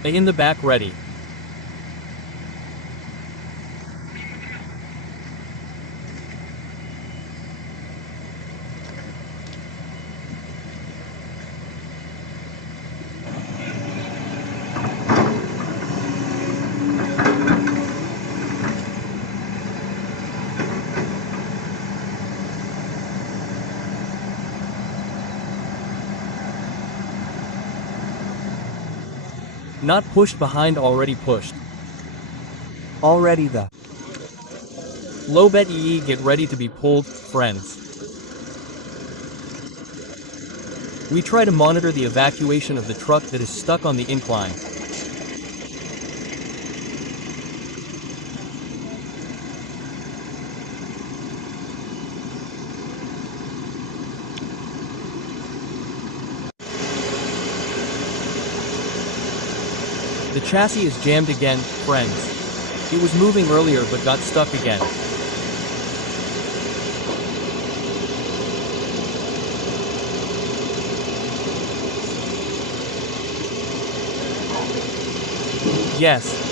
They in the back ready. Not pushed behind, already pushed. Already Lowbed EE, get ready to be pulled, friends. We try to monitor the evacuation of the truck that is stuck on the incline. The chassis is jammed again, friends. It was moving earlier but got stuck again. Yes.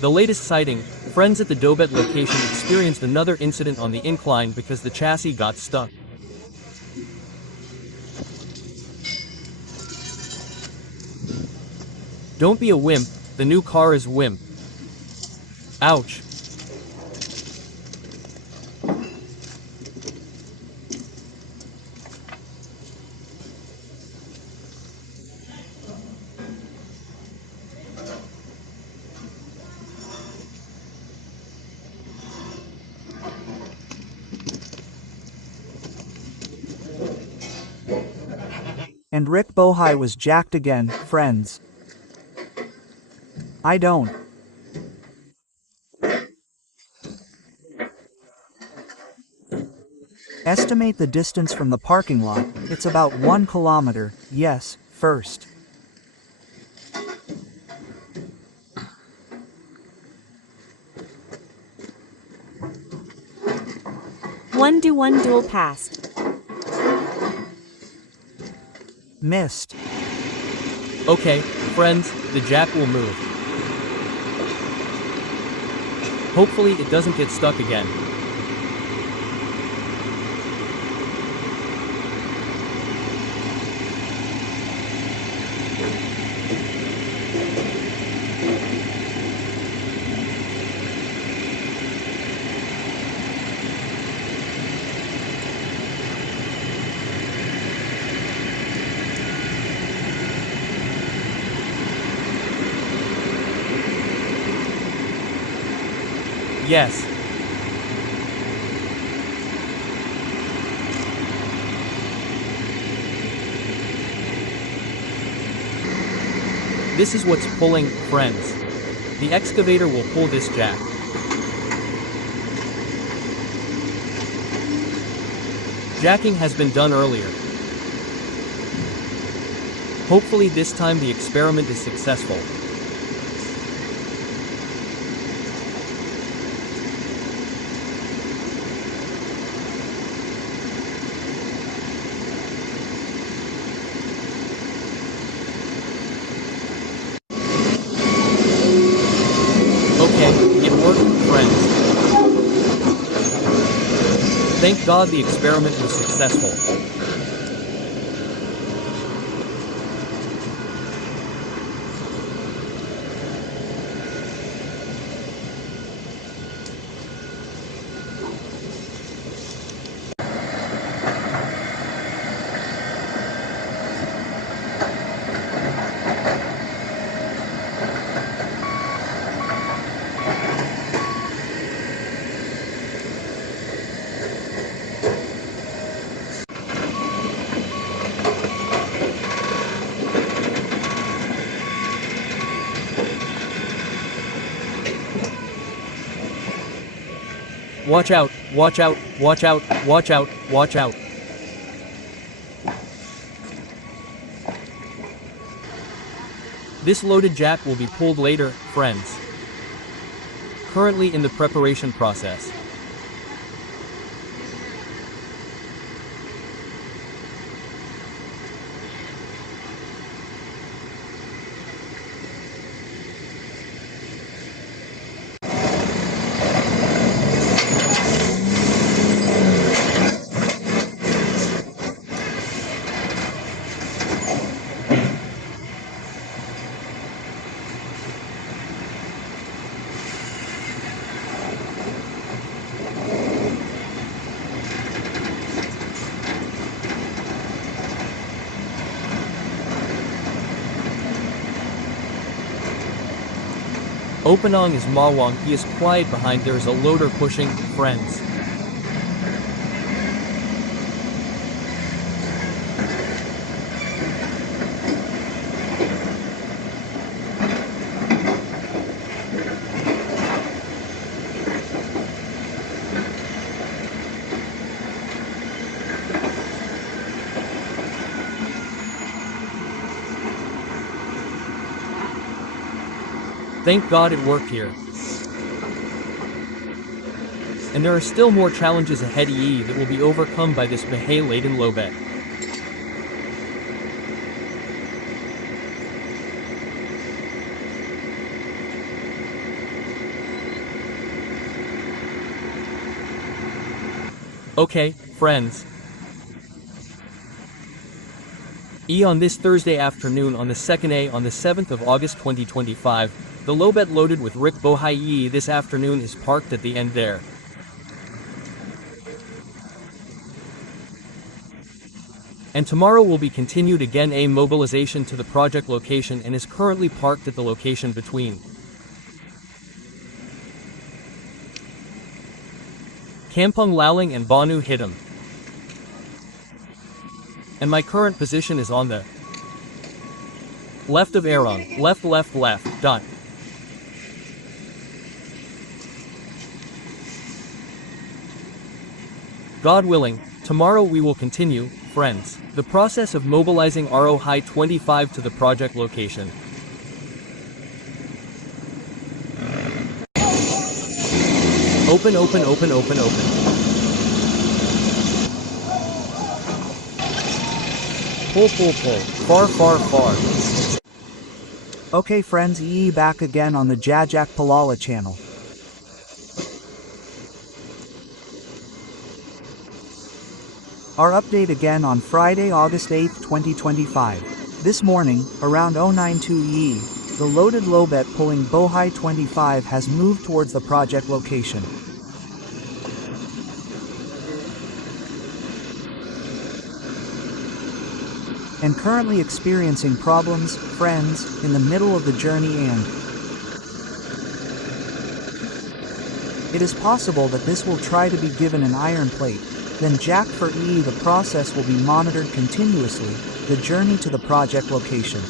The latest sighting, friends at the Lowbed location experienced another incident on the incline because the chassis got stuck. Don't be a wimp, the new car is wimp. Ouch. And Rick Bohai was jacked again, friends. I don't. Estimate the distance from the parking lot, it's about 1 kilometer, yes, first. One dual passed. Missed. Okay, friends, the jack will move. Hopefully it doesn't get stuck again. Yes. This is what's pulling, friends. The excavator will pull this jack. Jacking has been done earlier. Hopefully this time the experiment is successful. Okay, it worked, friends. Thank God the experiment was successful. Watch out, watch out, watch out, watch out, watch out. This loaded jack will be pulled later, friends. Currently in the preparation process. Openong is Mawang, he is quiet behind, there is a loader pushing, friends. Thank God it worked here. And there are still more challenges ahead that will be overcome by this BOHAI-laden lowbed. Okay, friends. On this Thursday afternoon on the 2nd on the 7th of August 2025, the lowbed loaded with Rick BOHAI this afternoon is parked at the end there. And tomorrow will be continued again a mobilization to the project location and is currently parked at the location between Kampung Laling and Banu Hitam. And my current position is on the left of Arong, left, dot. God willing, tomorrow we will continue, friends, the process of mobilizing ROHI 25 to the project location. Open. Pull. Far. Okay friends, back again on the Jajak Palala channel. Our update again on Friday, August 8, 2025. This morning, around 092 the loaded lowbed pulling BOHAI 25 has moved towards the project location. And currently experiencing problems, friends, in the middle of the journey, and it is possible that this will try to be given an iron plate, then jack for the process will be monitored continuously, the journey to the project location.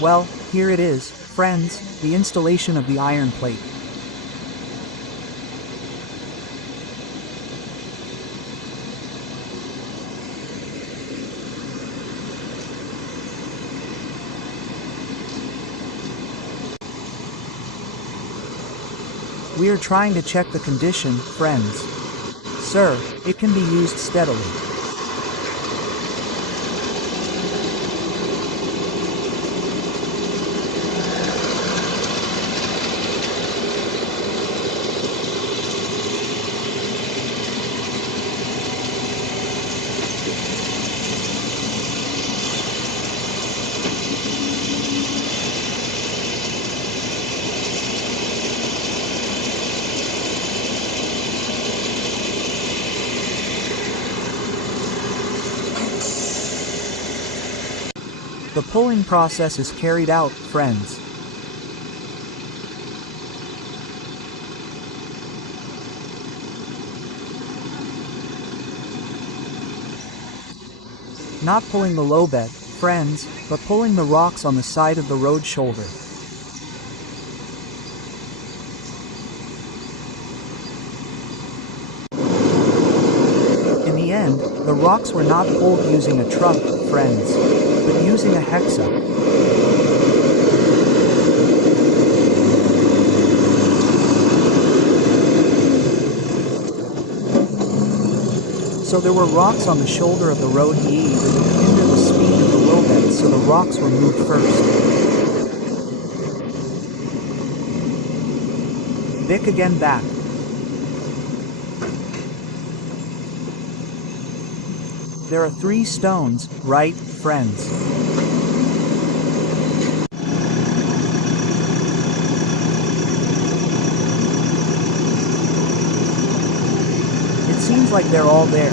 Well, here it is, friends, the installation of the iron plate. We are trying to check the condition, friends. Sir, it can be used steadily. The pulling process is carried out, friends. Not pulling the lowbed, friends, but pulling the rocks on the side of the road shoulder. In the end, the rocks were not pulled using a truck, friends, but using a hexa. So there were rocks on the shoulder of the road that would hinder the speed of the lowbed, so the rocks were moved first. Bick again back. There are 3 stones, right, friends? It seems like they're all there.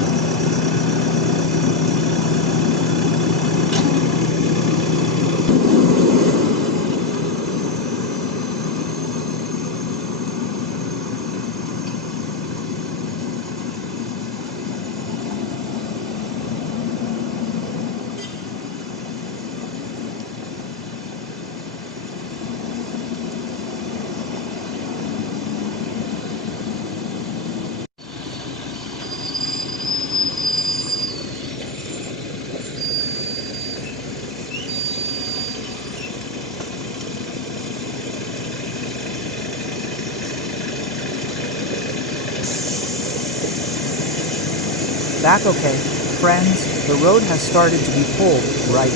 Back okay, friends, the road has started to be pulled, right?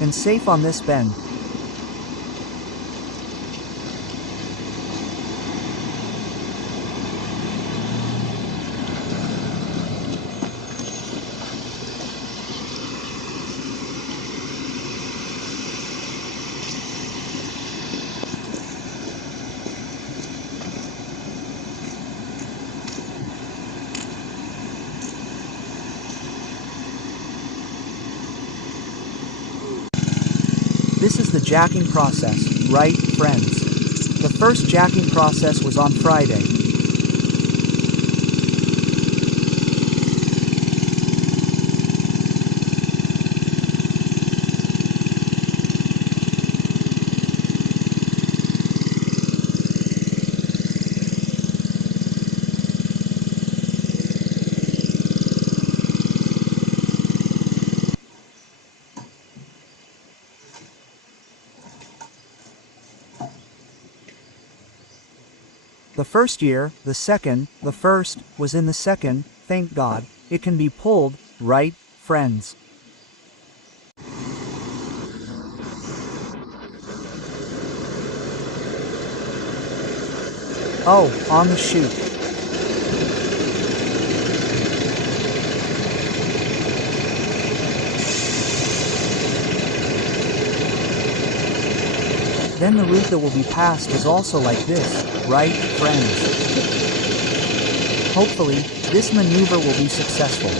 And safe on this bend. This is the jacking process, right, friends? The first jacking process was on Friday. The first year, the second, the first, was in the second, thank God, it can be pulled, right, friends? Oh, on the chute. Then the route that will be passed is also like this, right, friends? Hopefully, this maneuver will be successful.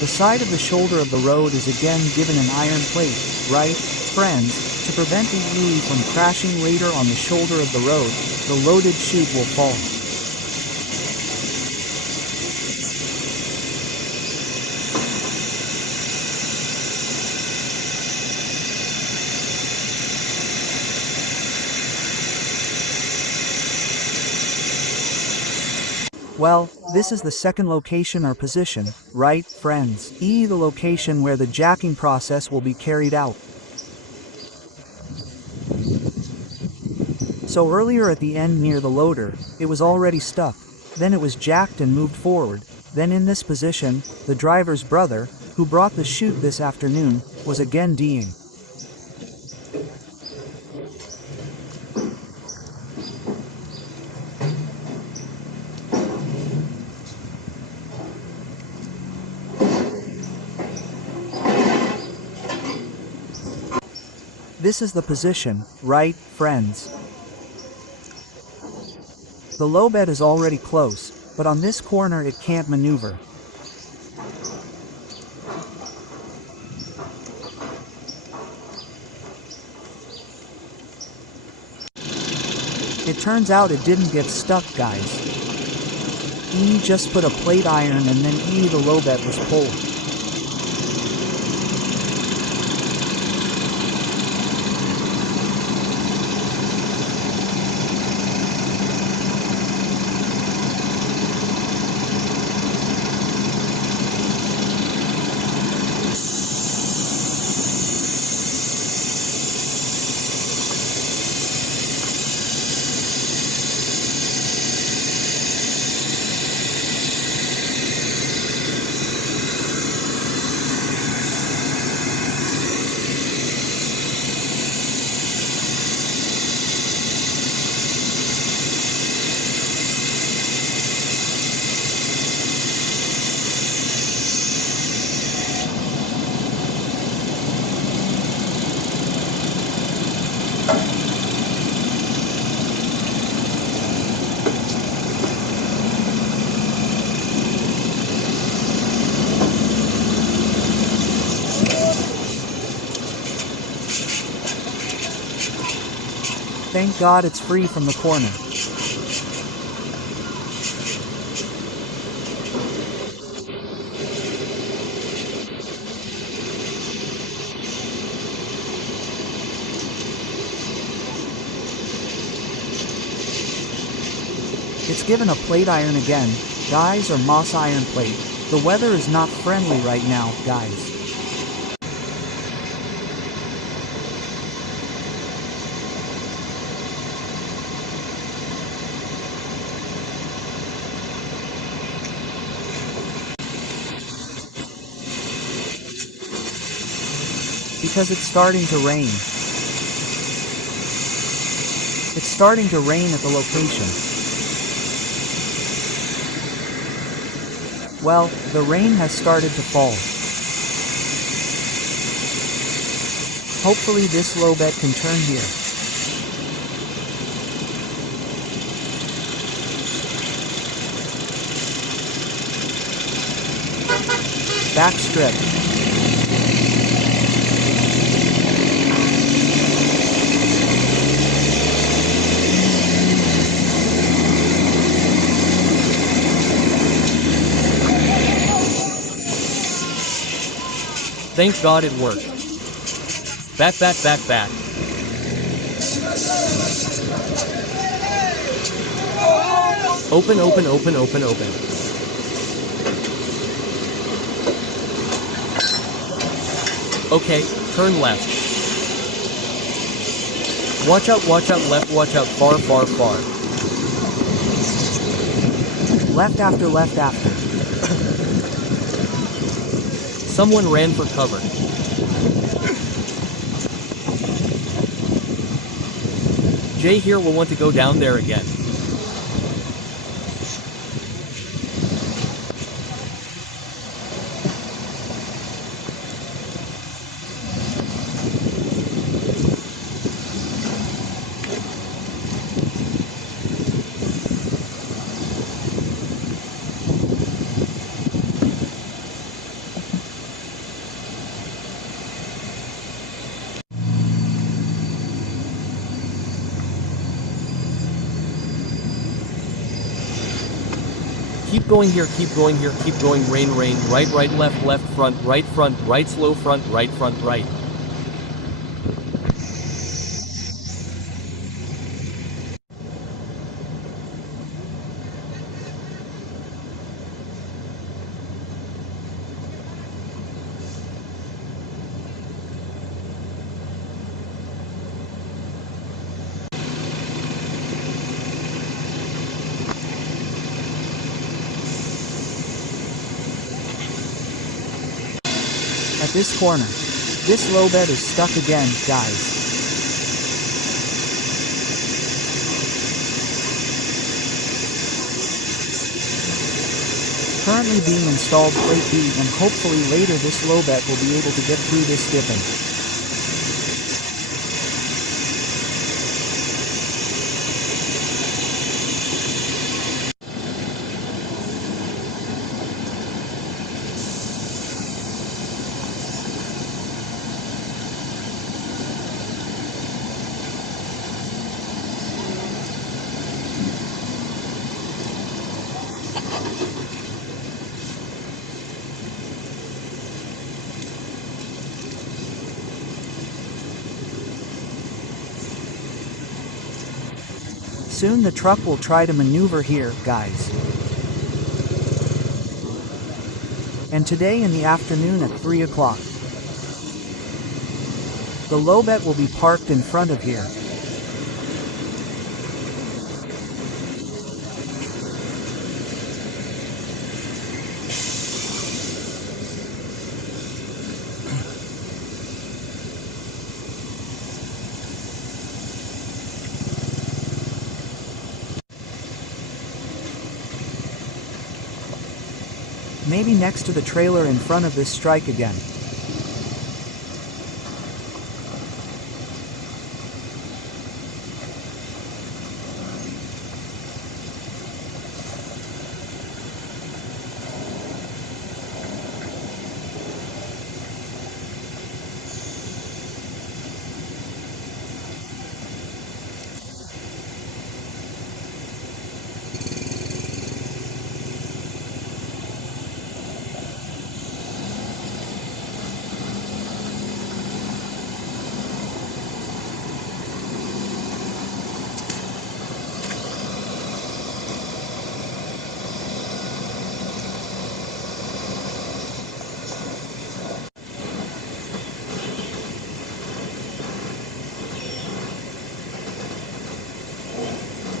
The side of the shoulder of the road is again given an iron plate, right, friends, to prevent the E from crashing later on the shoulder of the road, the loaded chute will fall. Well, this is the second location or position, right, friends? E, the location where the jacking process will be carried out. So earlier at the end near the loader, it was already stuck, then it was jacked and moved forward, then in this position, the driver's brother, who brought the chute this afternoon, was again D'ing. This is the position, right, friends? The low bed is already close, but on this corner it can't maneuver. It turns out it didn't get stuck, guys. E just put a plate iron and then E the low bed was pulled. Thank God it's free from the corner. It's given a plate iron again, guys, or moss iron plate. The weather is not friendly right now, guys. Because it's starting to rain. It's starting to rain at the location. Well, the rain has started to fall. Hopefully this lowbed can turn here. Backstrip. Thank God it worked. Back, back, back, back. Open, open, open, open, open. Okay, turn left. Watch out, left, watch out, far, far, far. Left after, left after. Someone ran for cover. Jay here will want to go down there again. Keep going here, keep going here, keep going, rain, rain, right, right, left, left, front, right, slow, front, right. At this corner. This lowbed is stuck again, guys. Currently being installed plate B, and hopefully later this lowbed will be able to get through this dipping. Soon the truck will try to maneuver here, guys. And today in the afternoon at 3 o'clock. The lowbed will be parked in front of here. Maybe next to the trailer in front of this strike again.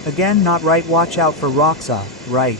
Again, not right. Watch out for rocks. Right.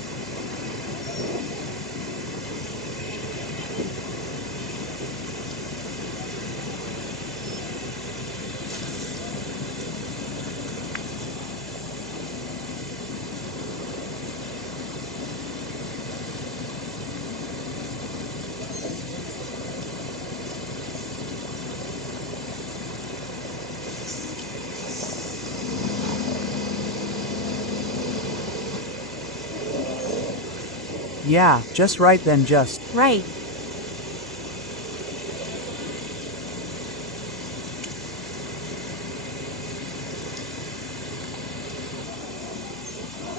Yeah, just right then, just. Right.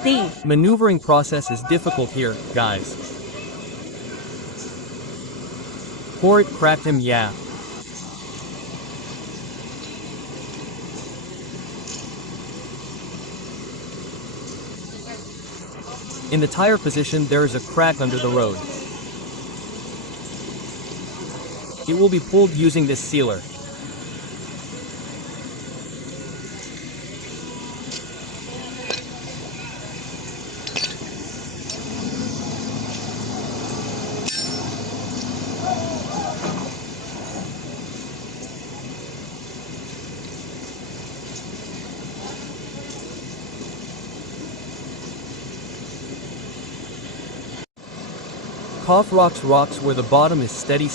The Maneuvering process is difficult here, guys. Pour it, cracked him, yeah. In the tire position there is a crack under the road. It will be pulled using this sealer. Cough rocks where the bottom is steady.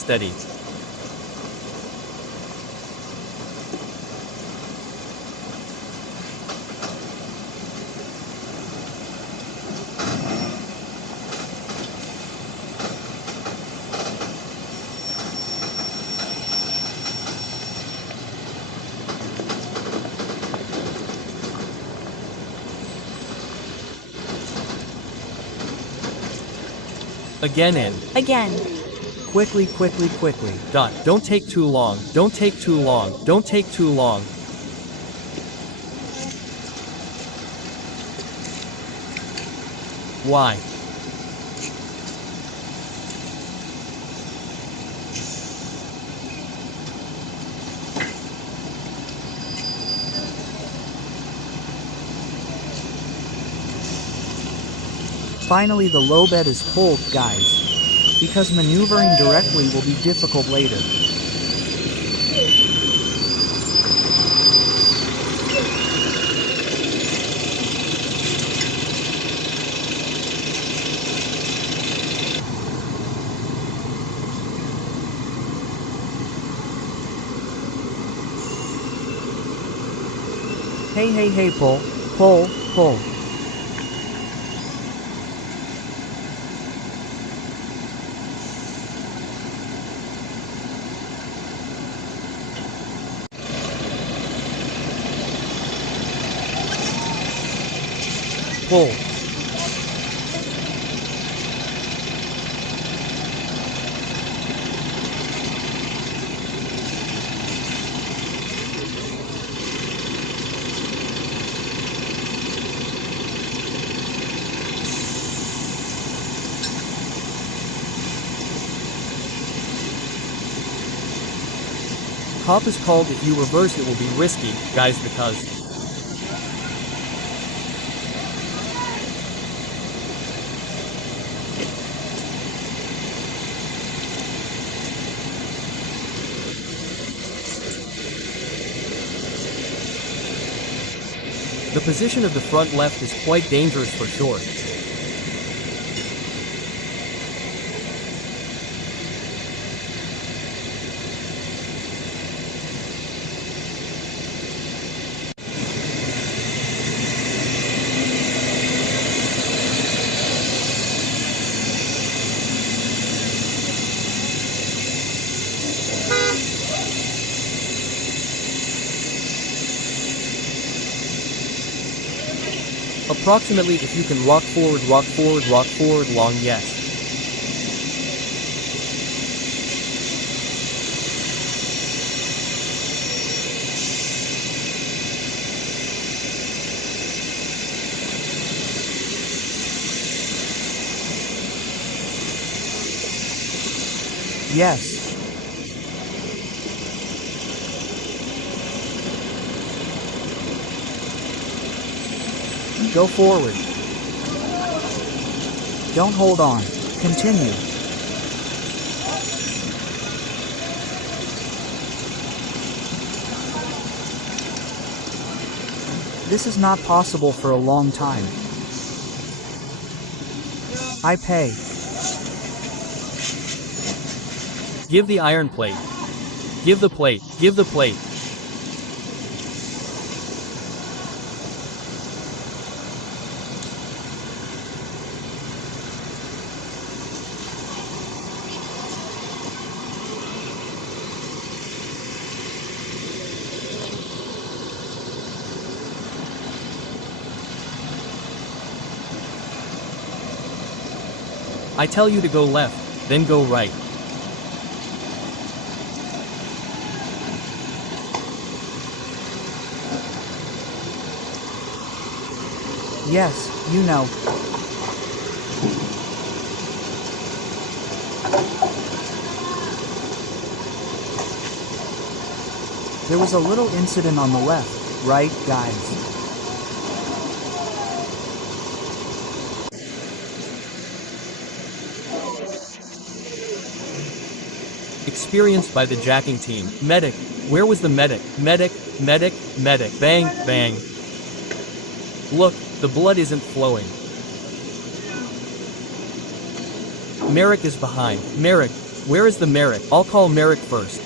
Again in. again. Quickly. Dot. Don't take too long. Don't take too long. Don't take too long. Why? Finally, the low bed is pulled, guys. Because maneuvering directly will be difficult later. Hey, pull. Pull. Cop is called. If you reverse it will be risky, guys, because the position of the front left is quite dangerous for sure. Approximately if you can rock forward, long, yes. Yes. Go forward. Don't hold on. Continue. This is not possible for a long time. I pay. Give the iron plate. Give the plate. Give the plate. I tell you to go left, then go right. Yes, you know. There was a little incident on the left, right, guys? Experienced by the jacking team. Medic. Where was the medic? Medic, medic, medic. Bang, bang. Look, the blood isn't flowing. Merrick is behind. Merrick. Where is the Merrick? I'll call Merrick first.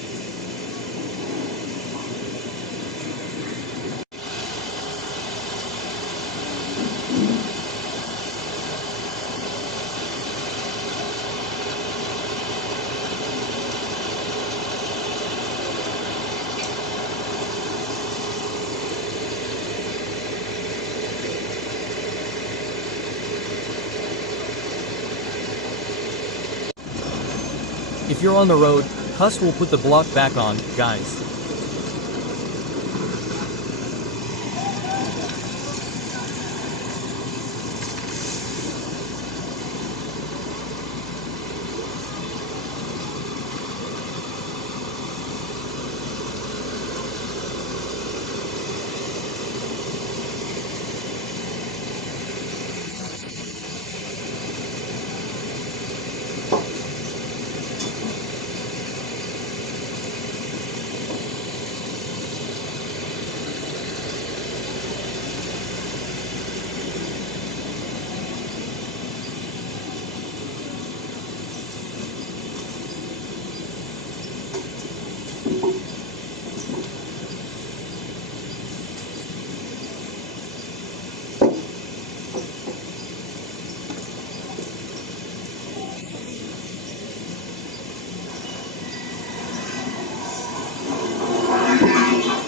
If you're on the road, Huss will put the block back on, guys.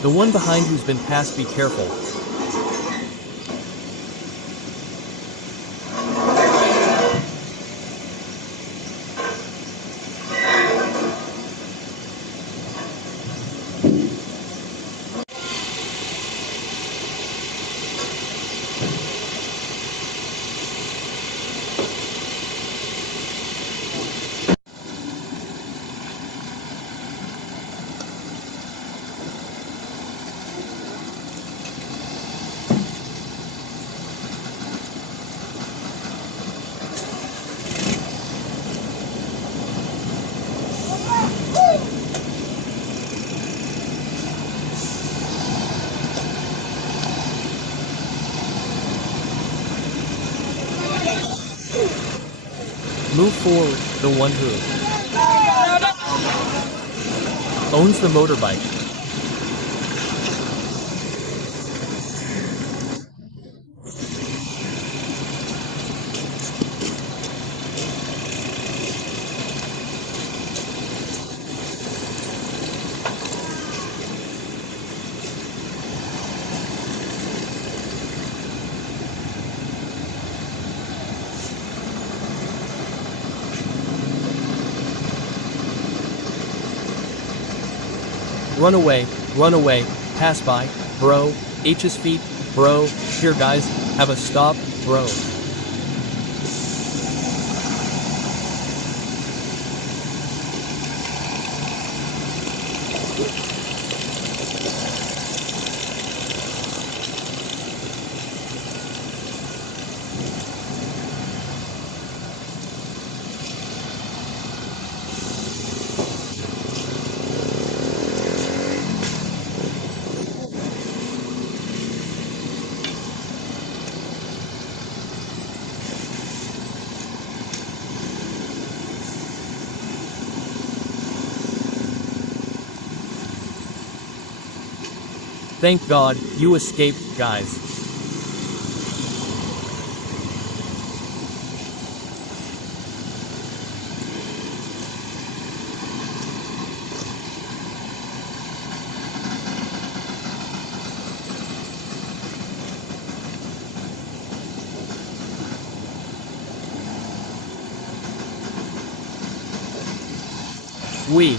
The one behind who's been passed, be careful. Move forward, the one who owns the motorbike. Run away, pass by, bro, H's feet, bro, here guys, have a stop, bro. Thank God, you escaped, guys. We.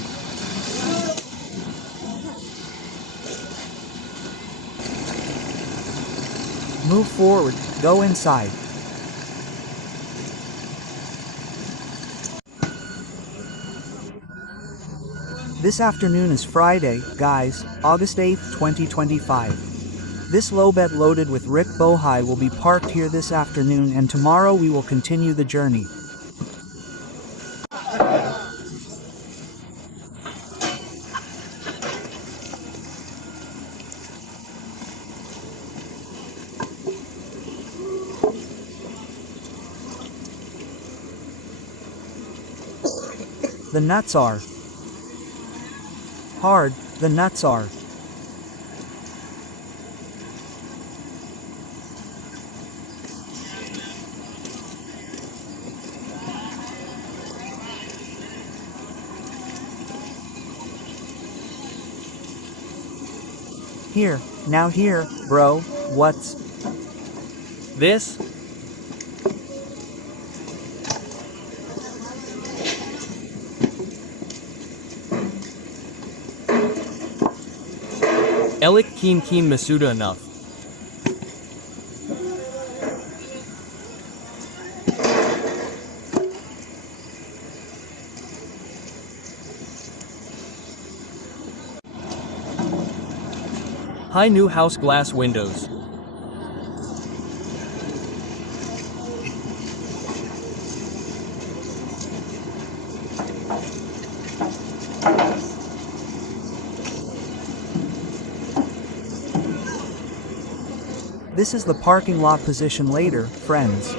Move forward, go inside. This afternoon is Friday, guys, August 8th, 2025. This lowbed loaded with Rick Bohai will be parked here this afternoon, and tomorrow we will continue the journey. The nuts are hard, the nuts are. Here, now here, bro, what's This? Elik keen Masuda enough. High new house glass windows. This is the parking lot position later, friends.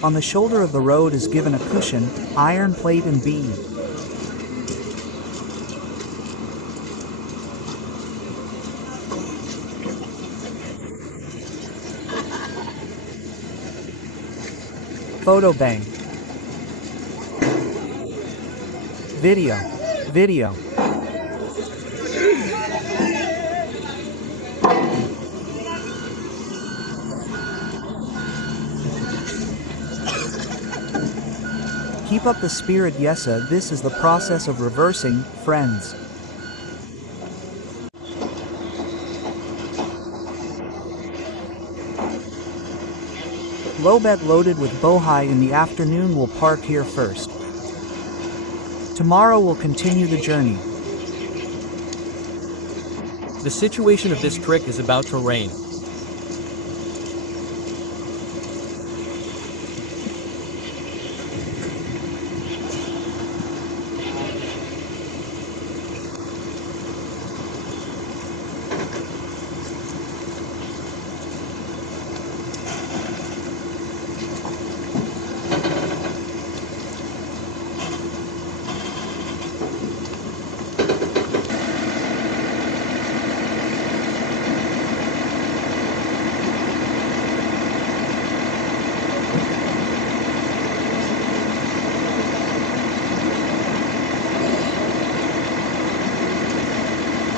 On the shoulder of the road is given a cushion, iron plate and beam. Photo bank. Video. Keep up the spirit, yesa. This is the process of reversing, friends. Lowbed loaded with Bohai in the afternoon will park here first. Tomorrow we'll continue the journey. The situation of this trick is about to rain.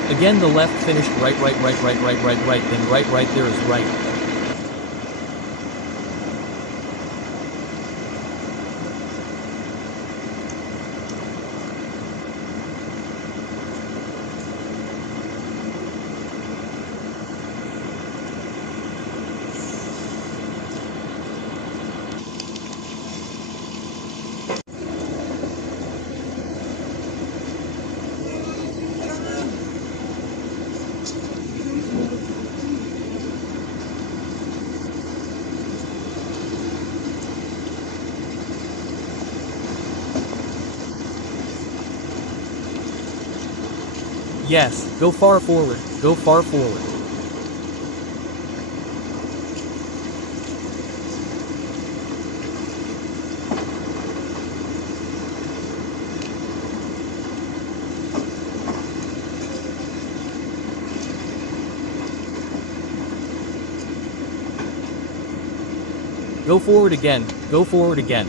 Again the left finished right, then right there is right. Yes, go far forward, go far forward. Go forward again, go forward again.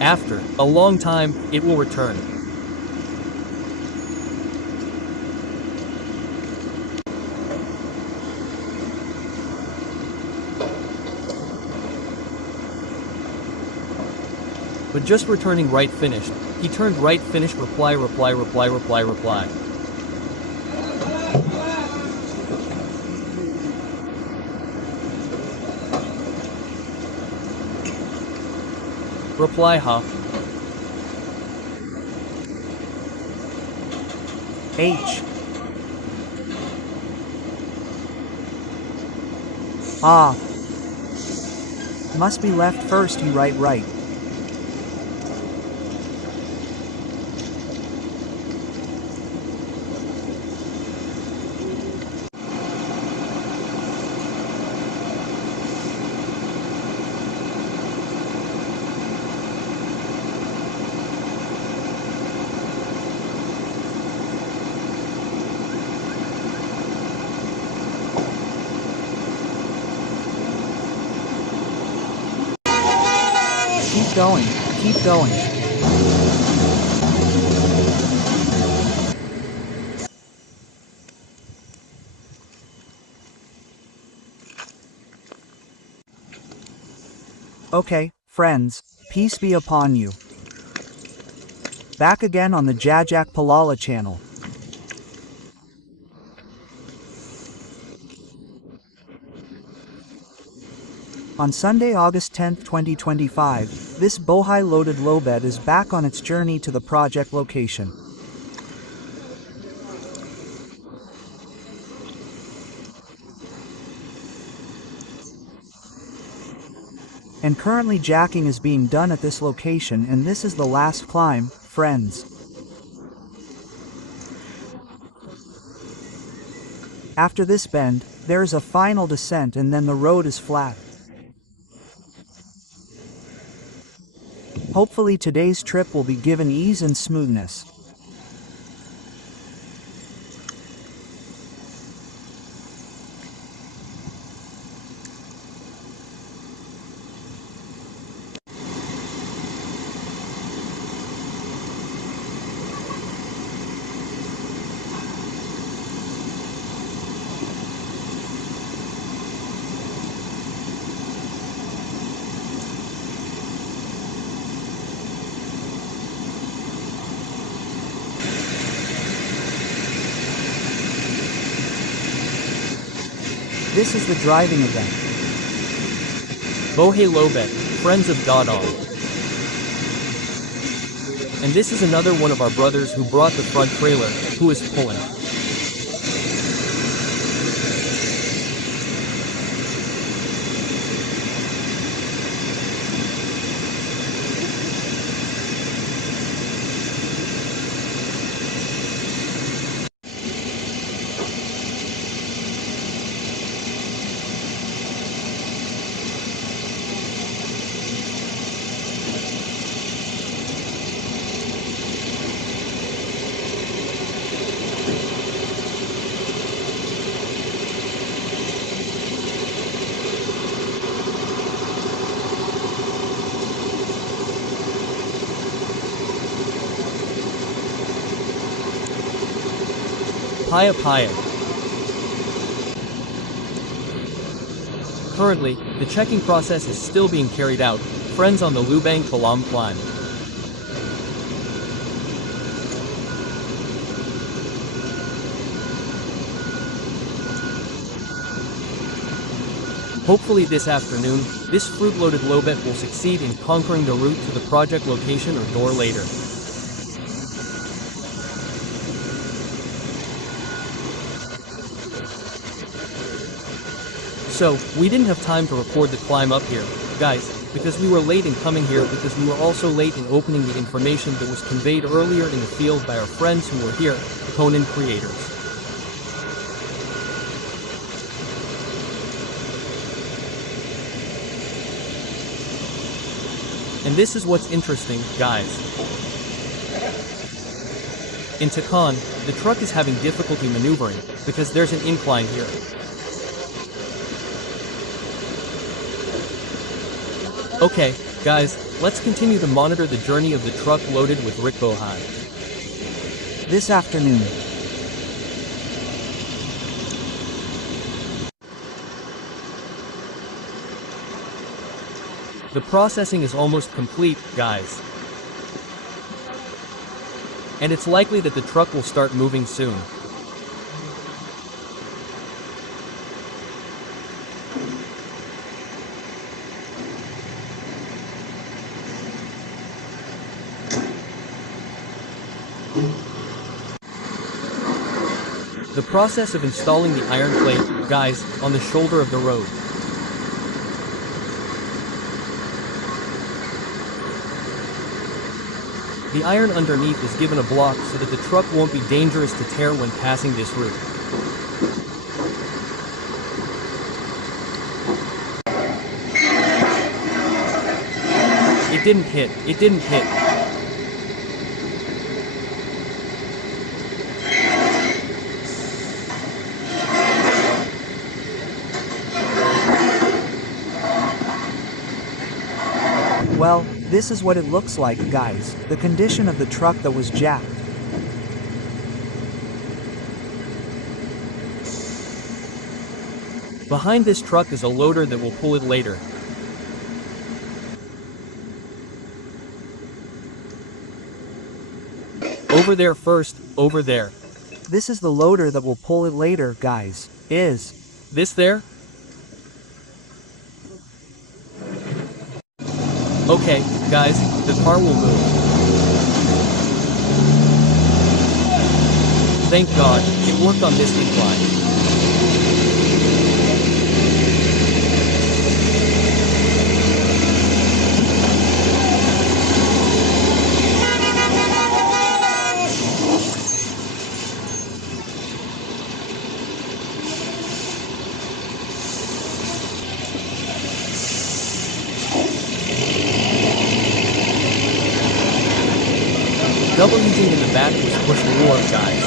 After a long time, it will return. But just returning right finished. He turned right finished reply. Reply huh? H. Ah. Must be left first, you right. Keep going. Okay, friends, peace be upon you. Back again on the Jajak Palala channel. On Sunday, August 10, 2025, this Bohai loaded lowbed is back on its journey to the project location. And currently jacking is being done at this location, and this is the last climb, friends. After this bend, there is a final descent and then the road is flat. Hopefully today's trip will be given ease and smoothness. This is the driving event. Bohai Lowbed, friends of God all. And this is another one of our brothers who brought the front trailer, who is pulling. Paya. Currently, the checking process is still being carried out, friends on the Lubang Kalam climb. Hopefully this afternoon, this fruit-loaded lowbed will succeed in conquering the route to the project location or door later. So, we didn't have time to record the climb up here, guys, because we were late in coming here because we were also late in opening the information that was conveyed earlier in the field by our friends who were here, Conan creators. And this is what's interesting, guys. In Takan, the truck is having difficulty maneuvering because there's an incline here. Okay, guys, let's continue to monitor the journey of the truck loaded with Rick Bohai. This afternoon. The processing is almost complete, guys. And it's likely that the truck will start moving soon. The process of installing the iron plate, guys, on the shoulder of the road. The iron underneath is given a block so that the truck won't be dangerous to tear when passing this route. It didn't hit. Well, this is what it looks like, guys. The condition of the truck that was jacked. Behind this truck is a loader that will pull it later. Over there first, over there. This is the loader that will pull it later, guys. Is this there? Okay, guys, the car will move. Thank God, it worked on this incline. Double heating in the back was pushed more, guys.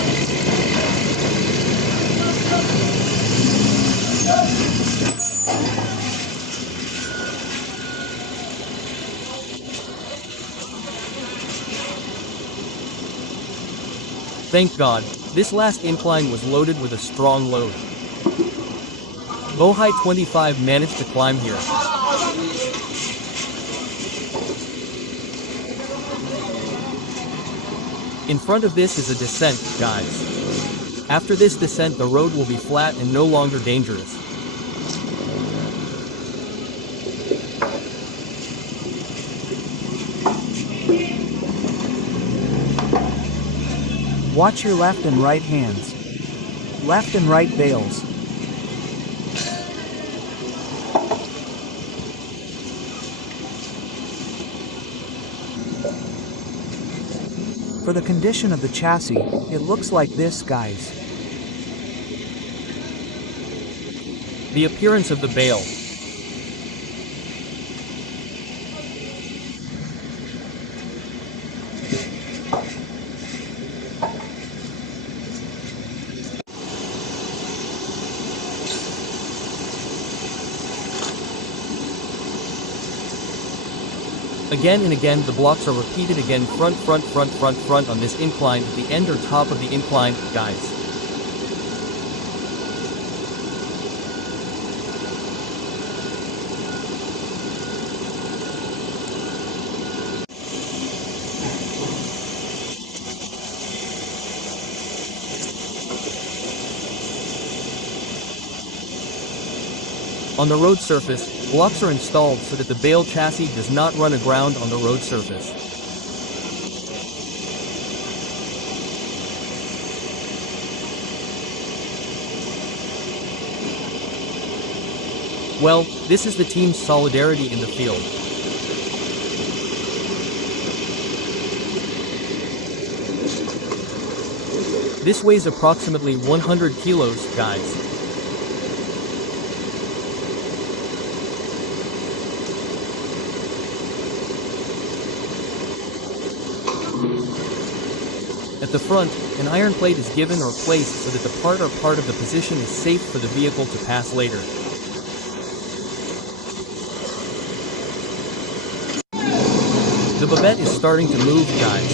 Thank God, this last incline was loaded with a strong load. Bohai 25 managed to climb here. In front of this is a descent, guys. After this descent, the road will be flat and no longer dangerous. watch your left and right hands. Left and right bales. For the condition of the chassis, it looks like this, guys. The appearance of the bale. Again and again the blocks are repeated again, front on this incline at the end or top of the incline, guys. On the road surface, blocks are installed so that the bale chassis does not run aground on the road surface. Well, this is the team's solidarity in the field. This weighs approximately 100 kilos, guys. At the front, an iron plate is given or placed so that the part or part of the position is safe for the vehicle to pass later. The bobette is starting to move, guys.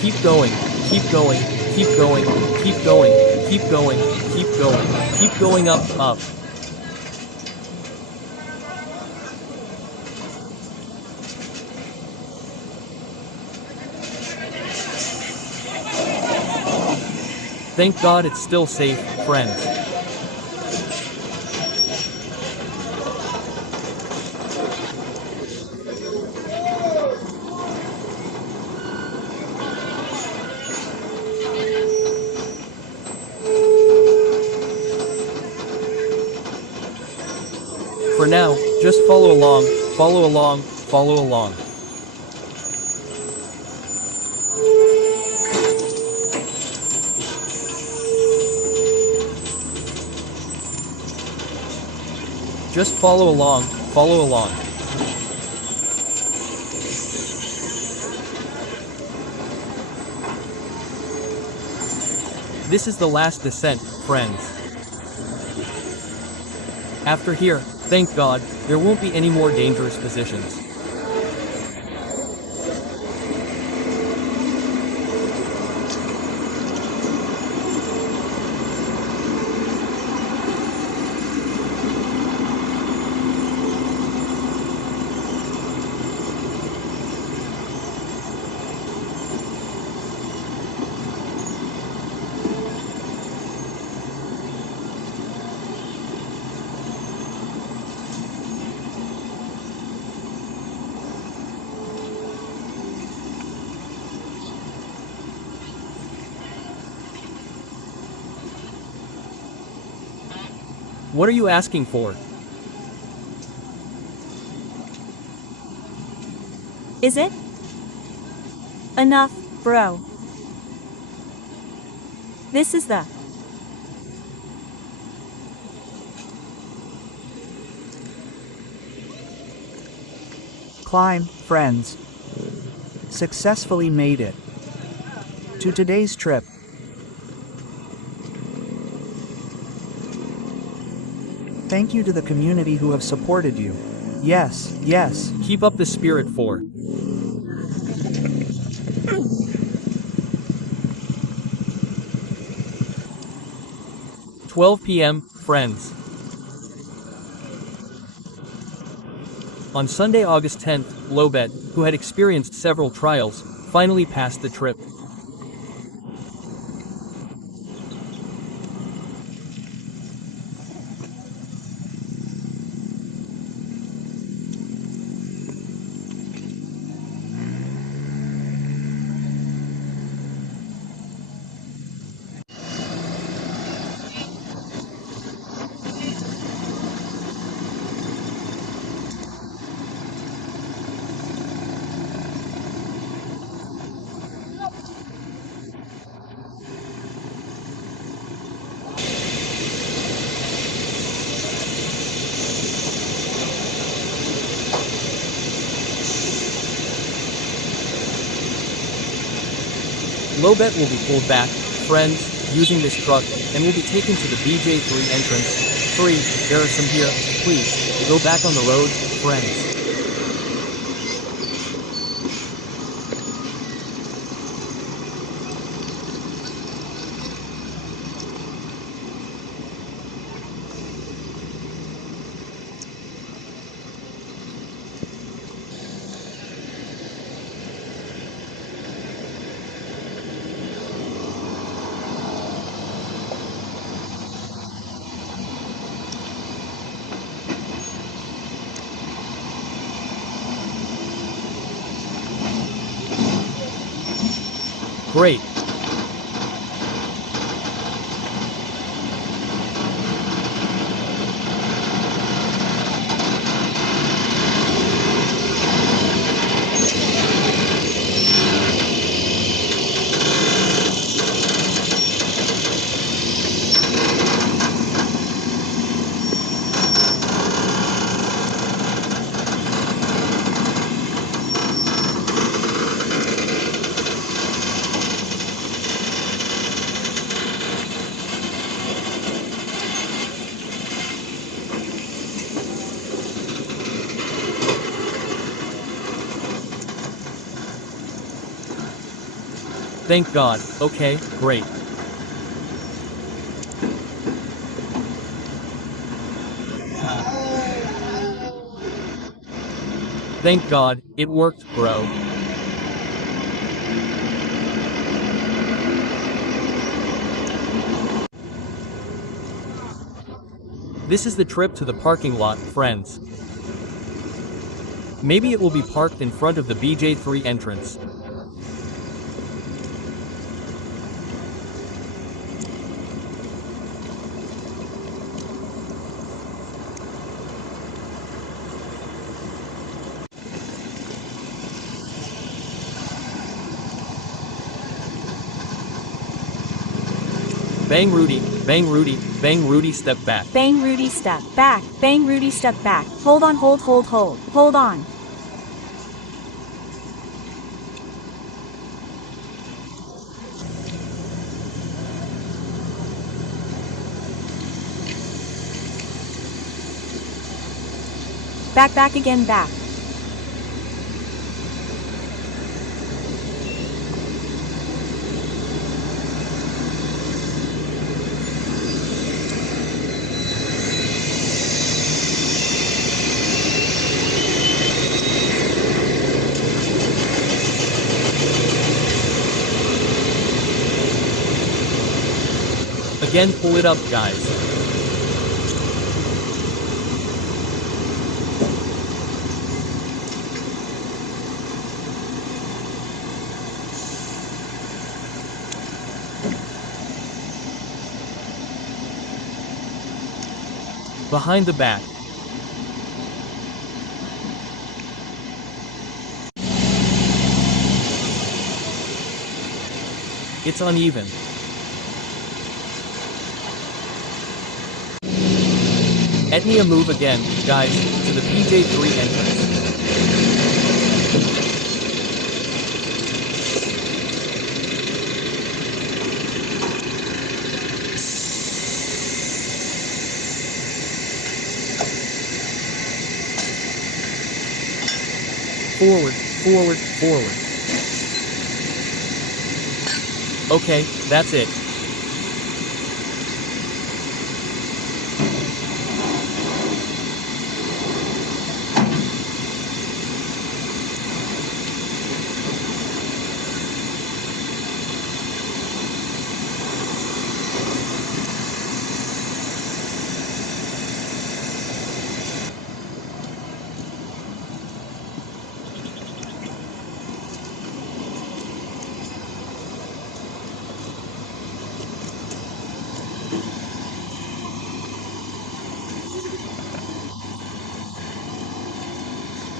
Keep going, keep going, keep going, keep going, keep going, keep going, keep going up, up. Thank God it's still safe, friends. For now, just follow along, follow along, follow along. Just follow along, follow along. This is the last descent, friends. After here, thank God, there won't be any more dangerous positions. What are you asking for? Is it? Enough, bro. This is the Climb, friends. Successfully made it to today's trip. Thank you to the community who have supported you. Yes, yes. Keep up the spirit for 12 p.m., friends. On Sunday, August 10th, Lowbed, who had experienced several trials, finally passed the trip. Lowbed will be pulled back, friends, using this truck, and will be taken to the BJ3 entrance. 3, there are some here, please, go back on the road, friends. Great. Thank God. Okay, great. Thank God, it worked, bro. This is the trip to the parking lot, friends. Maybe it will be parked in front of the BJ3 entrance. Bang Rudy, bang Rudy, bang Rudy, step back. Bang Rudy, step back. Bang Rudy, step back. Hold on, hold on. Back again, back. Again, pull it up, guys. Behind the back. It's uneven. Etnia, move again, guys, to the PJ3 entrance. Forward, forward, forward. Okay, that's it.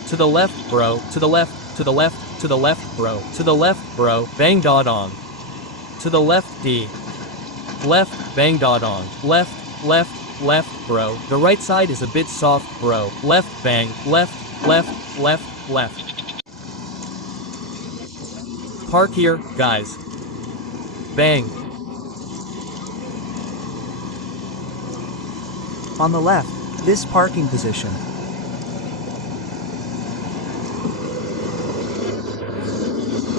To the left, bro. To the left, to the left, to the left, bro. To the left, bro. Bang dot on. To the left, D. Left, bang dot on. Left, left, left, bro. The right side is a bit soft, bro. Left, bang. Left, left, left, left. Park here, guys. Bang. On the left, this parking position.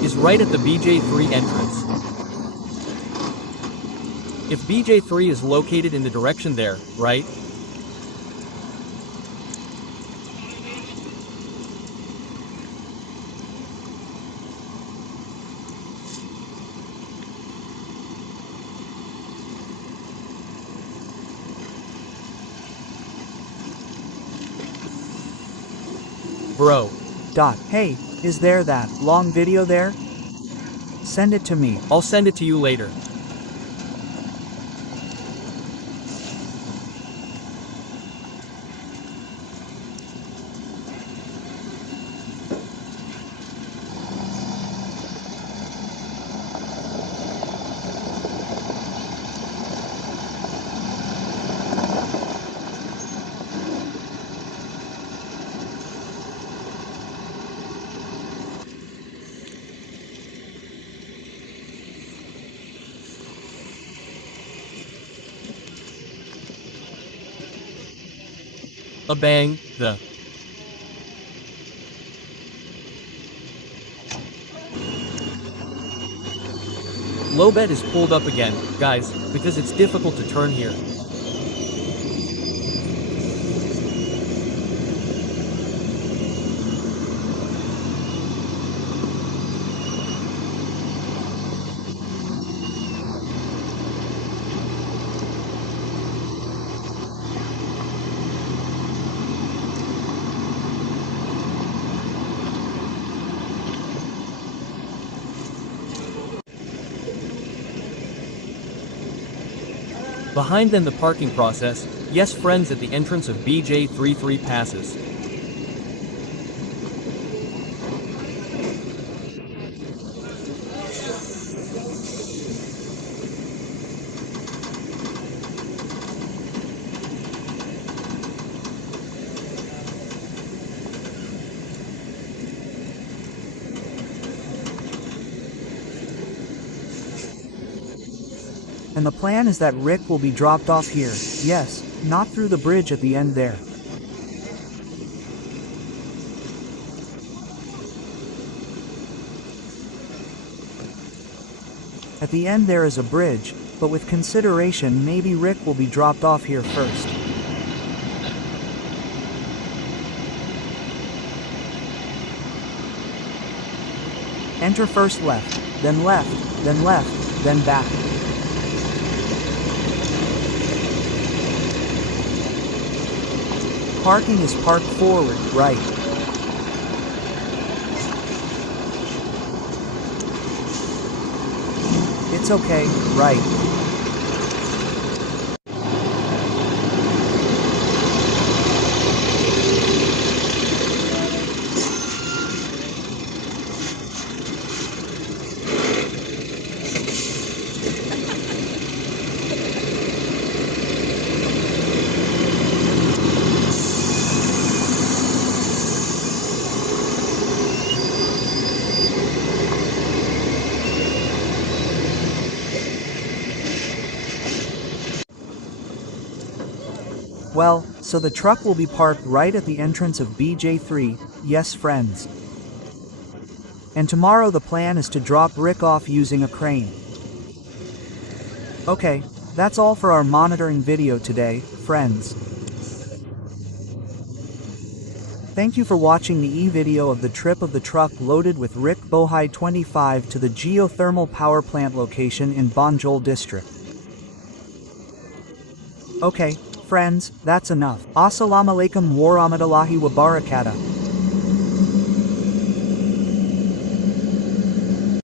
Is right at the BJ3 entrance. If BJ3 is located in the direction there, right? Bro. Hey, is there that long video there? Send it to me. I'll send it to you later. A bang, the. Lowbed is pulled up again, guys, because it's difficult to turn here. Behind then the parking process, yes friends, at the entrance of BJ33 passes. And the plan is that Rick will be dropped off here, yes, not through the bridge at the end there. At the end there is a bridge, but with consideration maybe Rick will be dropped off here first. Enter first left, then left, then left, then back. Parking is parked forward, right. It's okay, right. Well, so the truck will be parked right at the entrance of BJ3, yes friends. And tomorrow the plan is to drop Rick off using a crane. Okay, that's all for our monitoring video today, friends. Thank you for watching the e-video of the trip of the truck loaded with Rick BOHAI 25 to the geothermal power plant location in Banjul district. Okay, friends, that's enough. Assalamualaikum warahmatullahi wabarakatuh.